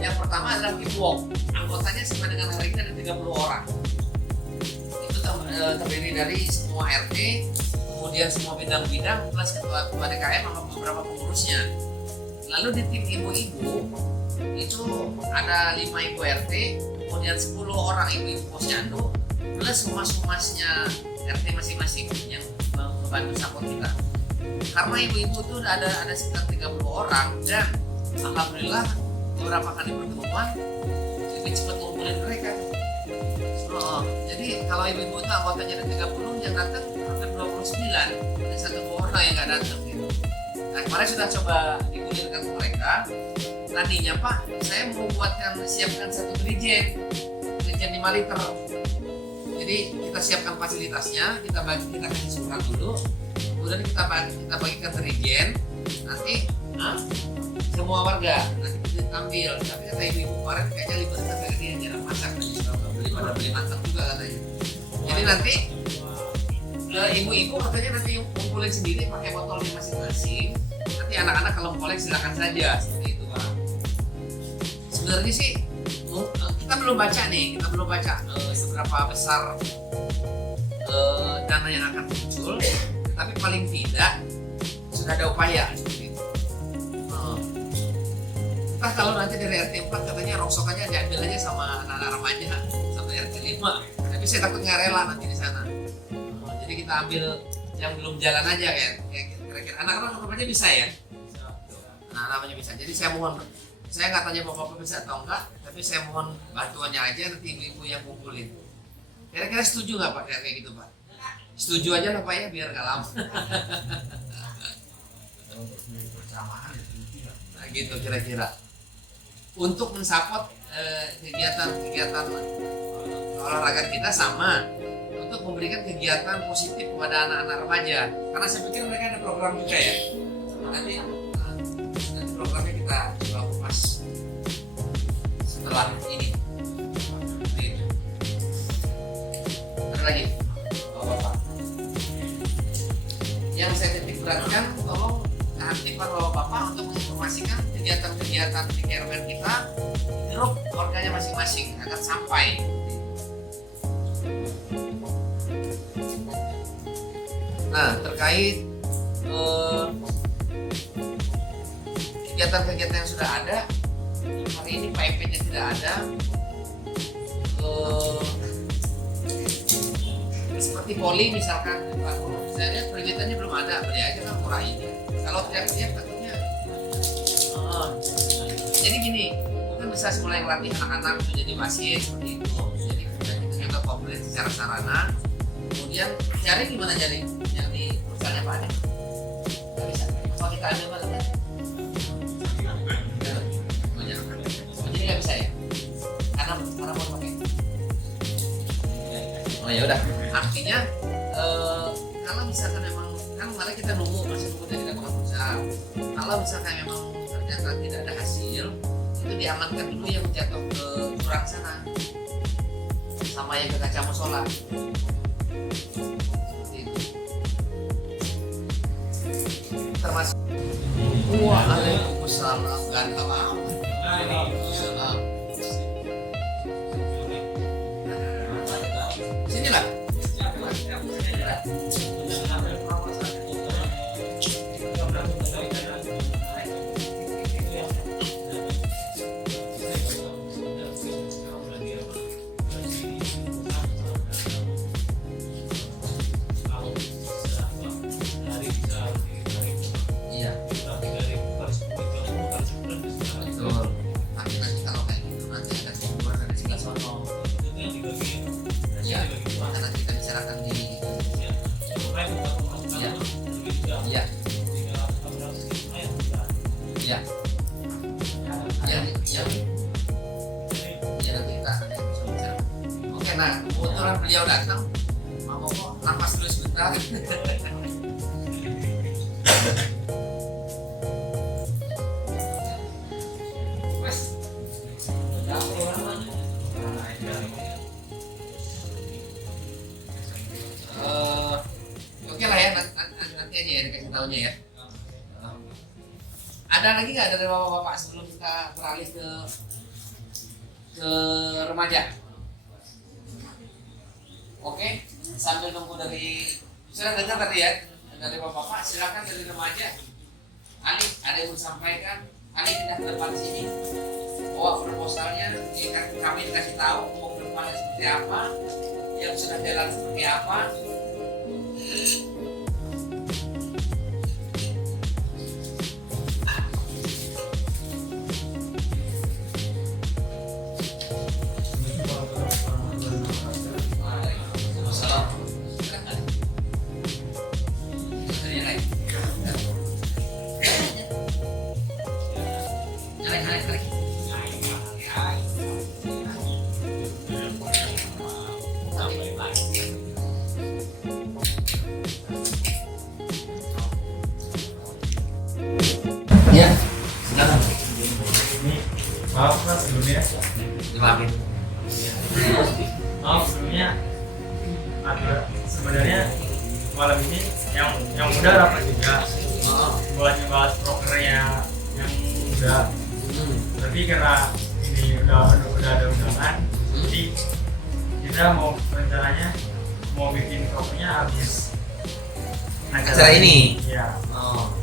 yang pertama adalah teamwork. Anggotanya sampai dengan hari ini ada 30 orang. Itu terdiri dari semua RT, kemudian semua bidang-bidang plus ketua DKM sama beberapa pengurusnya. Lalu di tim ibu-ibu itu ada 5 ibu RT, kemudian 10 orang ibu-ibu posyandu plus humas-humasnya RT masing-masing yang membantu support kita. Karena ibu-ibu itu ada sekitar 30 orang dan alhamdulillah beberapa kali pertemuan lebih cepat ngumpulin mereka. Jadi kalau ibu-ibu itu anggotanya ada 30, yang datang hampir 29, ada 1 orang yang nggak datang gitu. Nah kemarin sudah coba digulirkan ke mereka. Tadinya Pak, saya mau siapkan 1 dirijen 5 liter. Jadi kita siapkan fasilitasnya, kita kasih surat dulu, kemudian kita bagikan dirijen, nanti semua warga nanti kita tampil. Tapi kata ibu-ibu kemarin kayaknya libur kita kayak dia jarang masak, beli mantap juga katanya. Jadi nanti ibu-ibu katanya nanti kumpulin sendiri pakai botolnya masing-masing. Nanti anak-anak kalau mau kolek silakan saja seperti itu Pak. Sebenarnya sih kita belum baca seberapa besar dana yang akan muncul, tapi paling tidak sudah ada upaya seperti itu. Entah kalau nanti dari RT 4 katanya rongsokannya diambil aja sama anak-anak remaja sampai RT 5, tapi saya takut nggak rela nanti di sana. Jadi kita ambil yang belum jalan aja kayak kira-kira anak-anak remaja bisa ya? Nah namanya bisa. Jadi saya nggak tanya bapak-bapak bisa atau enggak, tapi saya mohon bantuannya aja nanti ibu-ibu yang kumpulin. Kira-kira setuju nggak Pak kayak gitu Pak? Setuju aja lah Pak ya biar nggak lama. Nah gitu kira-kira. Untuk mensupport kegiatan olahraga kita sama untuk memberikan kegiatan positif kepada anak-anak remaja. Karena saya pikir mereka ada program juga ya. Nanti programnya kita coba kupas setelah ini. Ada lagi Bapak. Yang saya titik beratkan, tolong keaktifan Bapak untuk menginformasikan kegiatan-kegiatan di KRW kita di grup keluarganya masing-masing agar sampai. Nah terkait kegiatan-kegiatan yang sudah ada, hari ini Pak MP-nya tidak ada. Seperti poli misalkan, Pak Guru, saya lihat kegiatannya belum ada, beli aja kan murah ini. Kalau tiap-tiap tentunya, jadi gini, mungkin bisa mulai melatih anak-anak untuk jadi wasit seperti itu. Jadi kita juga komplit secara sarana. Kemudian yang jaring gimana jaring? Yang di perusahaannya Pak Ade? Nggak bisa. Apa kita ambil malam kan? Oh, jangan. Oh, jadi nggak bisa ya? Karena mau pakai. Oh ya udah. Artinya kalau misalkan memang kan kemarin kita masih nunggu dari laporan perusahaan. Kalau misalkan memang ternyata tidak ada hasil, itu diamankan dulu yang jatuh ke jurang sana sama yang ke kaca musola. Termasuk waalaikumsalam ganteng amat. Sini lah. Iya. Betul. Nanti kalau kayak gitu nanti ada keluar dari sebelah sono. Iya. Maka nanti kita bicarakan di. Iya. Iya. Iya. Iya. Iya nanti kita bisa bicara. Oke, nah kebetulan beliau datang. Mau kok napas dulu sebentar. Oke lah ya, nanti aja ya dikasih tahunya ya. Ada lagi nggak dari bapak-bapak sebelum kita beralih ke remaja? Oke, sambil nunggu dari sudah dengar tadi ya dari bapak-bapak, silakan dari remaja. Ali, ada yang mau sampaikan? Ali pindah ke depan sini. Bawa proposalnya, kami dikasih tahu mau ke depannya seperti apa, yang sudah jalan seperti apa. Waalaikumsalam. Silakan. Ada yang lain? Tarik. Ya, silakan. Maaf mas sebelumnya. Dimaafin. Maaf sebelumnya. Ada sebenarnya malam ini yang muda rapat juga buat ngebahas prokernya yang muda. Tapi karena ini udah ada undangan, jadi kita mau rencananya mau bikin prokernya habis Acara ini. Iya, Oh.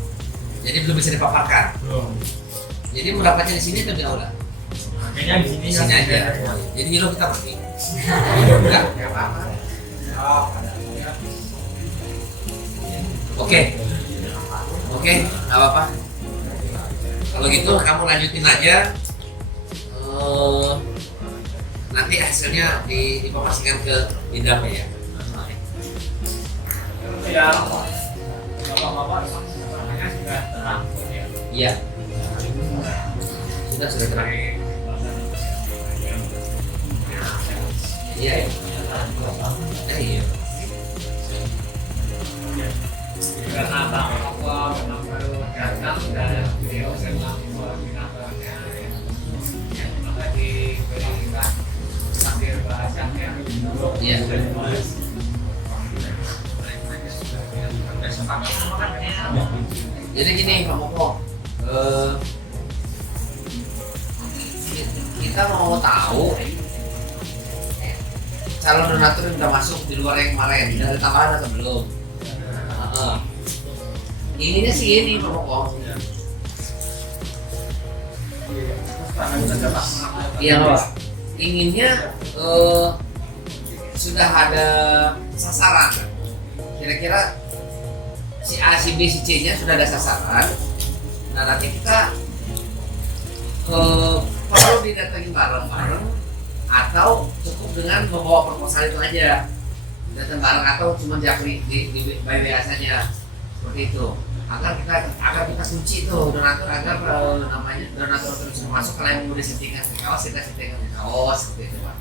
Jadi belum bisa dipaparkan. belum. Jadi mendapatnya di sini atau di aula? Kayaknya di sini Di sini kan aja. ya. Jadi lo kita pergi. Enggak apa-apa. Oke, nggak apa-apa. Kalau gitu kamu lanjutin aja. Nanti hasilnya dipaparkan ke Indra ya. Ya, bapak-bapak semuanya sudah terangkum ya. Iya. Sudah terang. Iya. Iya. Karena apa memang baru datang dan beliau senang koordinatornya, maka diberikan hadir bahasanya dulu. Iya. Jadi gini Pak Moko, kita mau tahu calon donatur yang udah masuk di luar yang kemarin, udah ada tambahan atau belum? Ininya sih ini Pak Moko. Iya Pak. Inginnya sudah ada sasaran. Kira-kira si A, si B, si C nya sudah ada sasaran. Nah nanti kita perlu didatengin bareng-bareng atau cukup dengan membawa proposal itu aja. datang bareng atau cuma japri di by biasanya seperti itu, agar kita kunci itu donatur agar namanya donatur bisa masuk. Kalau yang mau disettingkan di kaos kita settingkan di kaos seperti itu Pak.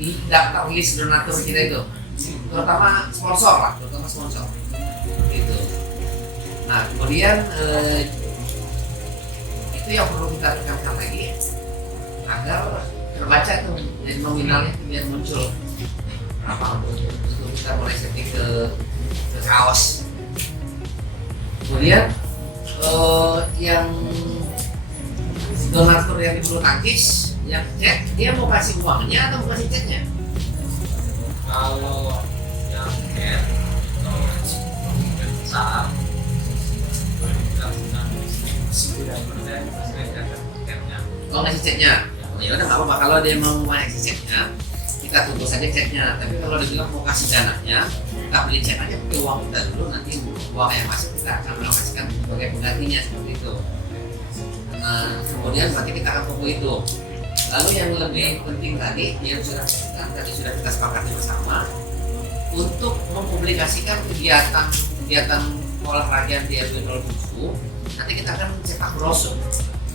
Di daftar list donatur kita itu terutama sponsor gitu. Nah kemudian itu yang perlu kita tekankan lagi agar terbaca tuh dan nominalnya biar muncul berapa untuk kita mulai setting ke kaos. Kemudian yang donatur yang di bulu tangkis yang cek, dia mau kasih uangnya atau mau kasih ceknya? Kalau yang care saat Oh ngasih ceknya? Oh, ya udah nggak apa-apa, kalau dia mau ngasih ceknya kita tunggu saja ceknya. Tapi kalau dia bilang mau kasih dananya, kita beli cek aja pakai uang kita dulu, nanti uang yang masuk kita akan alokasikan sebagai penggantinya seperti itu. Nah kemudian berarti kita akan tunggu itu. Lalu yang lebih penting tadi yang sudah kita sepakati bersama untuk mempublikasikan kegiatan olahraga di RW 07. Nanti kita akan cetak brosur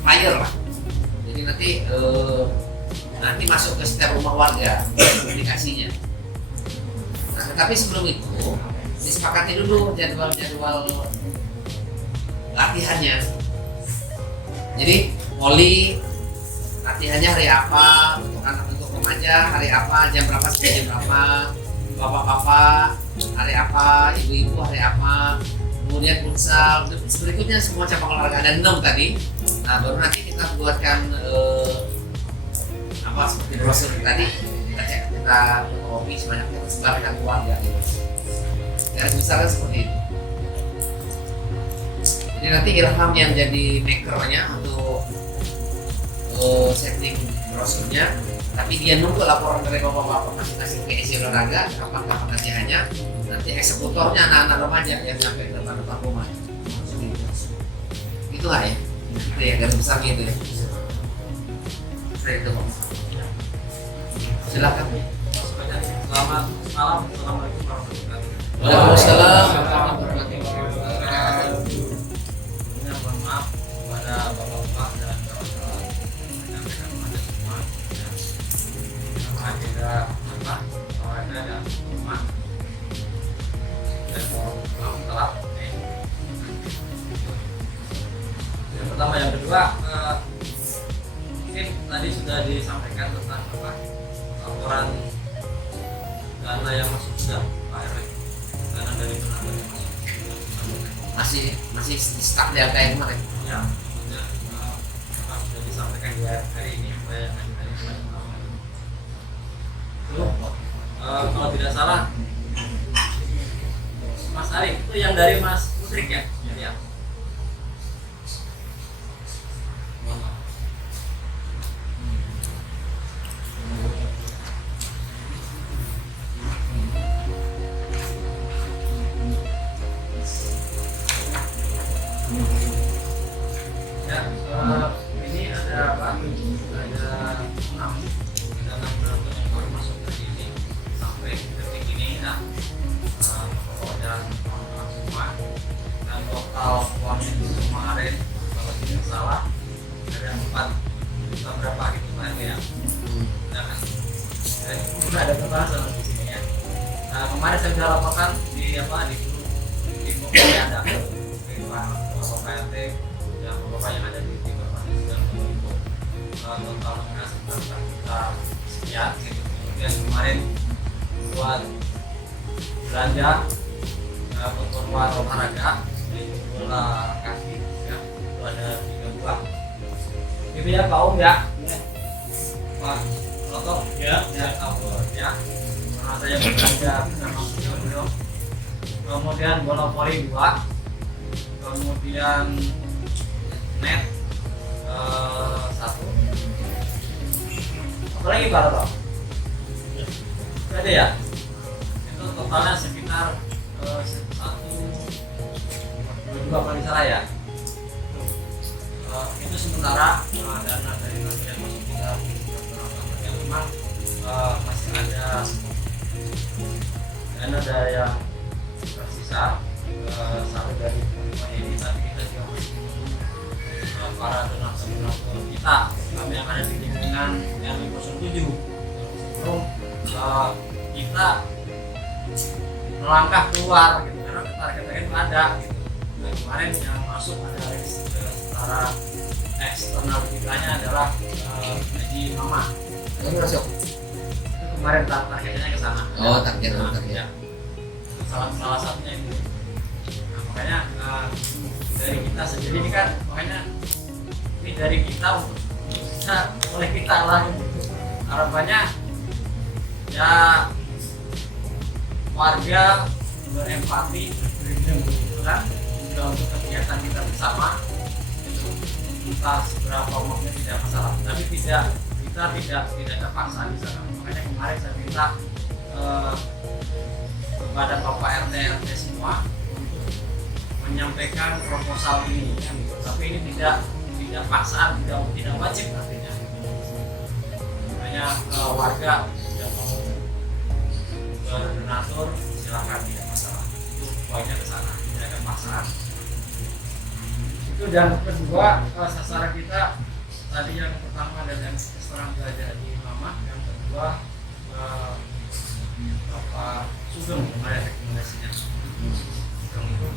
flyer lah. Jadi nanti masuk ke setiap rumah warga publikasinya. Nah, tetapi sebelum itu disepakati dulu jadwal latihannya. Jadi poli latihannya hari apa, untuk remaja hari apa, jam berapa sampai jam berapa, bapak-bapak hari apa, ibu-ibu hari apa, kemudian futsal, berikutnya semua cabang olahraga ada 6 tadi. Nah baru nanti kita buatkan seperti brosur tadi, kita cek, kita fotokopi sebanyak kita sebarkan ke warga gitu. Garis besarnya seperti itu. Jadi nanti Ilham yang jadi makernya untuk setting brosurnya, tapi dia nunggu laporan dari bapak-bapak masing-masing ke isi olahraga kapan latihannya. Nanti eksekutornya anak-anak remaja yang sampai ke depan rumah. Itu lah ya. Itu ya garis besar gitu ya. Seperti itu Pak. Silakan. Selamat malam, assalamualaikum warahmatullahi wabarakatuh. Waalaikumsalam warahmatullahi wabarakatuh. Mohon maaf kepada bapak-bapak dan kawan-kawan rekan-rekan remaja semua. Karena tidak olahraga dan rumah dan mau telat. Yang pertama, yang kedua, mungkin tadi sudah disampaikan tentang laporan dana yang masuk sudah Pak RW, dana dari donatur yang masuk Masih stuck di angka yang kemarin. ya, maksudnya sudah disampaikan di hari ini supaya hari kalau tidak salah Mas Arif itu yang dari Mas Musrik ya? Ya. Ini ada apa? Ada 6 donatur yang baru masuk ke sini sampai detik ini ya. Dan semua dan total uangnya itu kemarin kalau tidak salah ada 4 juta berapa gitu Pak ya. Dan sudah ada pembahasan di sini ya. Nah kemarin saya sudah laporkan di pokoknya ada Bapak RT dan Bapak yang ada di tim Bapak dan untuk totalnya sekitar juta sekian gitu. Kemudian kemarin buat belanja keperluan olahraga di bola kaki ya, itu ada 3 buah. Itu ya Pak Om ya, Pak Lotok ya, ya. Karena saya belanja sama beliau. Kemudian bola voli 2, kemudian net 1. Apa lagi Pak Lotok? Ada ya? Itu totalnya sekitar 1-2 kali salah ya. Itu sementara dana dari yang masuk kita yang memang masih ada dana dari yang tersisa sampai dari penerima ini, tapi kita juga masih menunggu para donatur kita, kami yang ada di lingkungan RW 07 sebelum kita melangkah keluar gitu, karena targetnya itu ada gitu. Nah, kemarin yang masuk ada secara eksternal kitanya adalah Haji Mama. Ini masuk. Itu kemarin targetnya ke sana. Oh, target. Ya. Salah satunya itu. Nah, makanya dari kita sendiri ini kan, makanya ini dari kita untuk bisa oleh kita lah. Harapannya ya warga berempati, berkejujuran juga untuk kegiatan kita bersama. Entah seberapa uangnya tidak masalah, tapi kita tidak ada paksaan di sana. Makanya kemarin saya minta kepada Bapak RT semua untuk menyampaikan proposal ini, tapi ini tidak paksaan, tidak wajib artinya. Makanya warga yang mau berdonatur silakan, tidak masalah. Itu poinnya ke sana, tidak ada paksaan. Itu, dan kedua sasaran kita tadi yang pertama ada yang terang belajar di Mama, yang kedua Bapak Sugeng kemarin rekomendasinya. Sugeng itu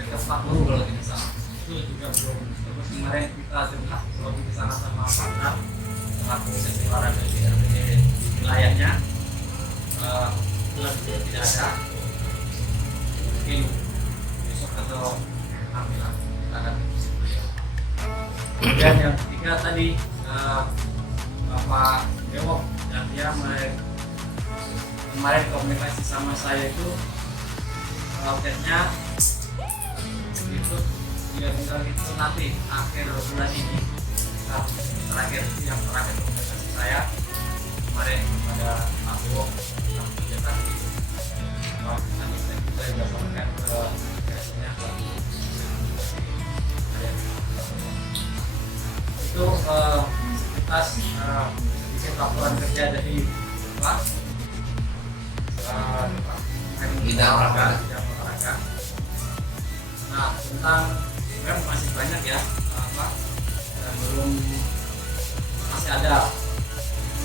dekat Pak Guru kalau tidak salah. Itu juga belum. Terus kemarin kita dengar lagi ke sana sama Pak Dar selaku sesi olahraga di RT wilayahnya, tidak ada. Mungkin besok atau Alhamdulillah kita akan diskusi. Dan yang ketiga tadi Bapak Dewo, dan dia kemarin komunikasi sama saya itu targetnya itu dia bilang itu nanti akhir bulan ini. Nah, yang terakhir komunikasi saya kemarin pada Pak Dewo tentang kegiatan itu. Nanti saya juga sampaikan ke biasanya itu aktivitas sedikit laporan kerja dari Pak Bidang olahraga. Nah, tentang sebenarnya masih banyak ya dan belum masih ada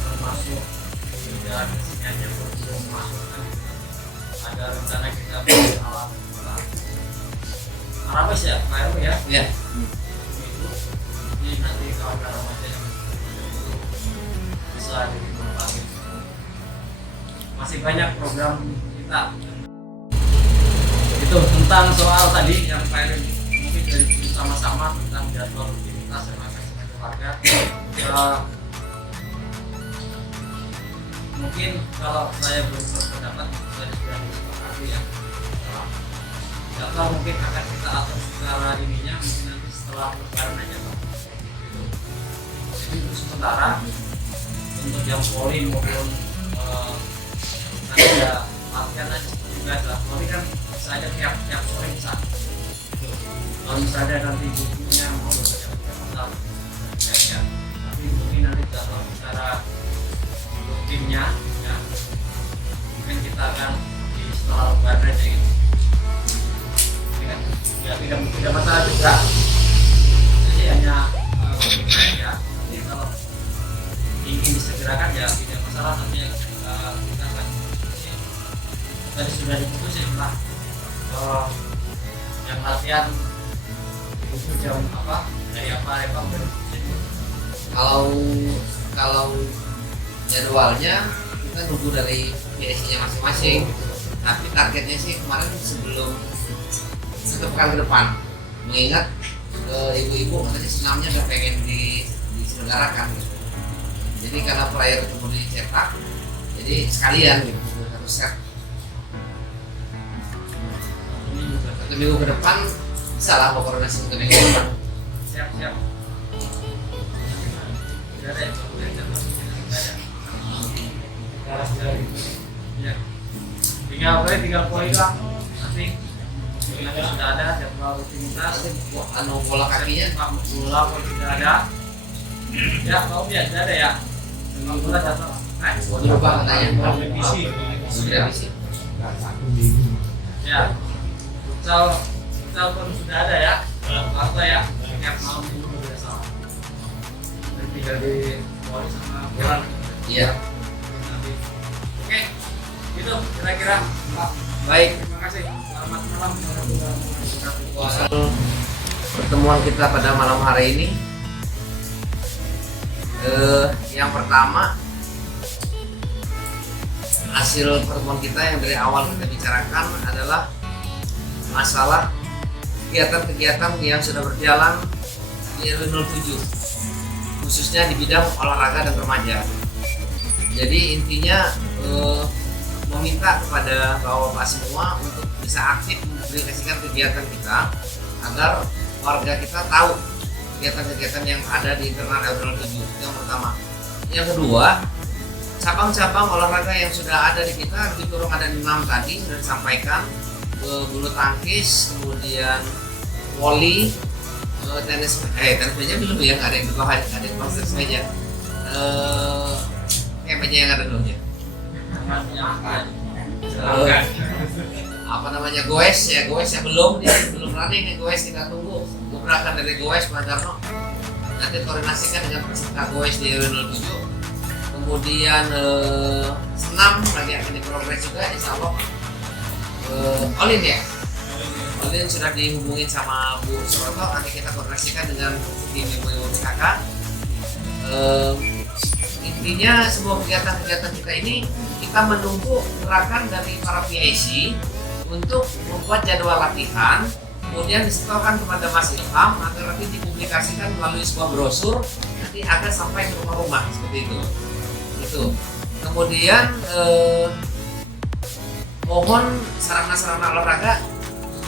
termasuk dan kesiniannya belum masuk kan. Ada rencana kita beli alat Arabes ya, Pak RW ya. Ya. Jadi nanti kawan-kawan remaja yang bisa dimanfaatkan. Masih banyak program kita. Itu tentang soal tadi yang Pak RW mungkin dari sama-sama tentang jadwal rutinitas dan aktivitas keluarga. Mungkin kalau saya belum berpendapat tadi sudah disepakati ya. Jadwal mungkin akan kita atur secara ininya mungkin nanti setelah lebaran aja Pak. Gitu. Jadi untuk sementara untuk yang poli maupun nanti ada latihan aja juga. Poli kan bisa aja tiap sore bisa. Gitu. Kalau misalnya nanti bukunya mau bekerja masalah ya. Tapi mungkin nanti jadwal secara rutinnya ya mungkin kita akan di setelah lebaran aja gitu. Ya tidak masalah juga. Jadi hanya ya nanti kalau ingin disegerakan ya tidak masalah, nanti kita akan tadi sudah diputusin lah yang latihan itu jam apa dari apa Kalau jadwalnya kita nunggu dari PSI-nya masing-masing. Tapi targetnya sih kemarin sebelum satu pekan ke depan, mengingat ibu-ibu katanya senamnya udah pengen diselenggarakan gitu. Jadi karena flyer itu mau dicetak, jadi sekalian gitu satu set. Satu minggu ke depan bisa lah koordinasi satu minggu ke depan. siap. Tidak ada yang ya. Tinggal poin lah nanti. Sudah ada jadwal rutinitas, Bola kakinya bola pun sudah ada. Ya, kalau tidak ada ya. Berubah katanya. Revisi. Sudah visi. Ya, futsal pun sudah ada ya. Atau ya, tiap malam minggu biasa. Dan tinggal di Poli sama Boran. Iya. Oke, itu kira-kira. Baik. Terima kasih. Selamat malam warahmatullahi wabarakatuh. Pertemuan kita pada malam hari ini, yang pertama, hasil pertemuan kita yang dari awal kita bicarakan adalah masalah kegiatan-kegiatan yang sudah berjalan di RW 07, khususnya di bidang olahraga dan remaja. Jadi intinya meminta kepada bapak-bapak semua untuk bisa aktif mempublikasikan kegiatan kita agar warga kita tahu kegiatan-kegiatan yang ada di internal RW 07. Itu yang pertama. Yang kedua, cabang-cabang olahraga yang sudah ada di kita, di kurung ada 6 tadi sudah disampaikan, bulu tangkis, kemudian volley, tenis meja belum ya, nggak ada yang di bawah, ada yang di tenis meja, meja yang ada dulu ya. Apa namanya, goes ya belum running ya, goes kita tunggu gebrakan dari goes Pak Darno, nanti koordinasikan dengan peserta goes di RW 07. Kemudian senam lagi akan diprogres juga, insya Allah. Olin sudah dihubungin sama Bu Suroto, nanti kita koordinasikan dengan tim Ibu PKK. Intinya semua kegiatan-kegiatan kita ini kita menunggu gerakan dari para PIC untuk membuat jadwal latihan, kemudian disetorkan kepada Mas Ilham agar nanti dipublikasikan melalui sebuah brosur, nanti akan sampai ke rumah-rumah seperti itu. Kemudian mohon sarana-sarana olahraga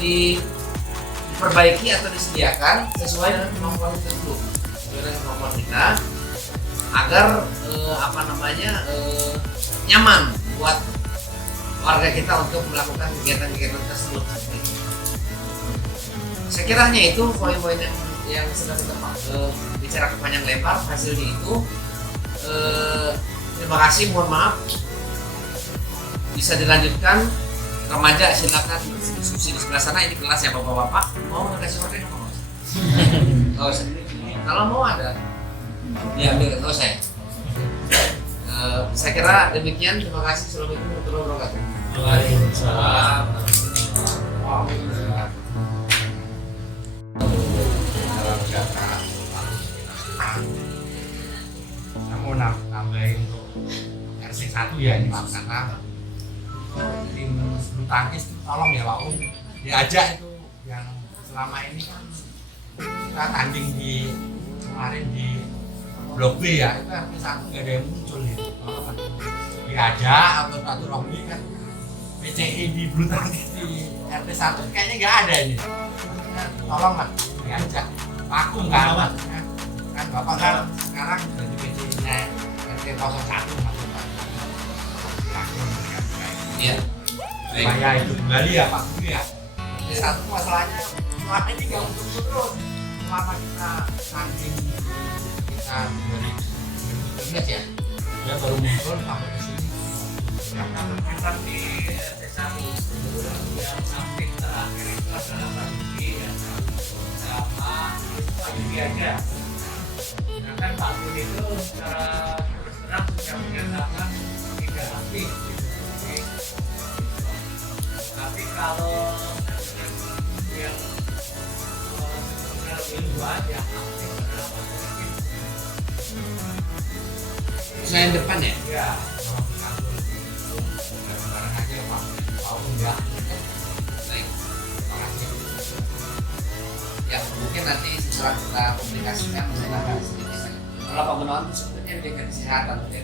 diperbaiki atau disediakan sesuai dengan kemampuan kita dulu, kita agar nyaman buat warga kita untuk melakukan kegiatan-kegiatan tersebut. Sekiranya itu poin-poin yang sudah kita bicarakan panjang lebar, hasilnya itu. Terima kasih, mohon maaf. Bisa dilanjutkan, remaja silakan berdiskusi di sebelah sana, ini kelas ya bapak-bapak. Mau kasih order nggak mau? Nggak usah. Kalau mau ada, diambil, nggak usah. Saya kira demikian. Terima kasih. Assalamualaikum warahmatullahi wabarakatuh. Waalaikumsalam. Saya mau nambahin untuk RC1 ya, ini Pak, karena tim bulu tangkis itu tolong ya Pak Um, diajak itu yang selama ini kan kita tanding di kemarin di Blok B ya, itu RC1 nggak ada yang muncul gitu. Kalau kan diajak atau satu rohmi kan PCI di bulu tangkis di RT1 kayaknya nggak ada ini. Tolong lah diajak, vakum kan Bapak kan sekarang jadi PCI-nya RT01 maksudnya. Iya. Supaya itu kembali ya Pak Guru ya. Jadi satu masalahnya selama ini nggak untuk terus, selama kita tanding kita dari 2019 ya, dia baru muncul sampai ke sini. Kita di desa yang aktif terakhir itu adalah Bagi sama Bagi aja. Sedangkan Pak Budi itu secara terus terang sudah menyatakan tidak aktif. Tapi kalau yang lebih luas yang aktif adalah Pak Budi. Saya yang depan ya. Ya. Barang aja Pak, tahu enggak? Baik. Terima kasih. Ya mungkin nanti setelah kita publikasikan kita akan sedikit. Kalau Pak Gunawan itu sebetulnya bidang kesehatan ya.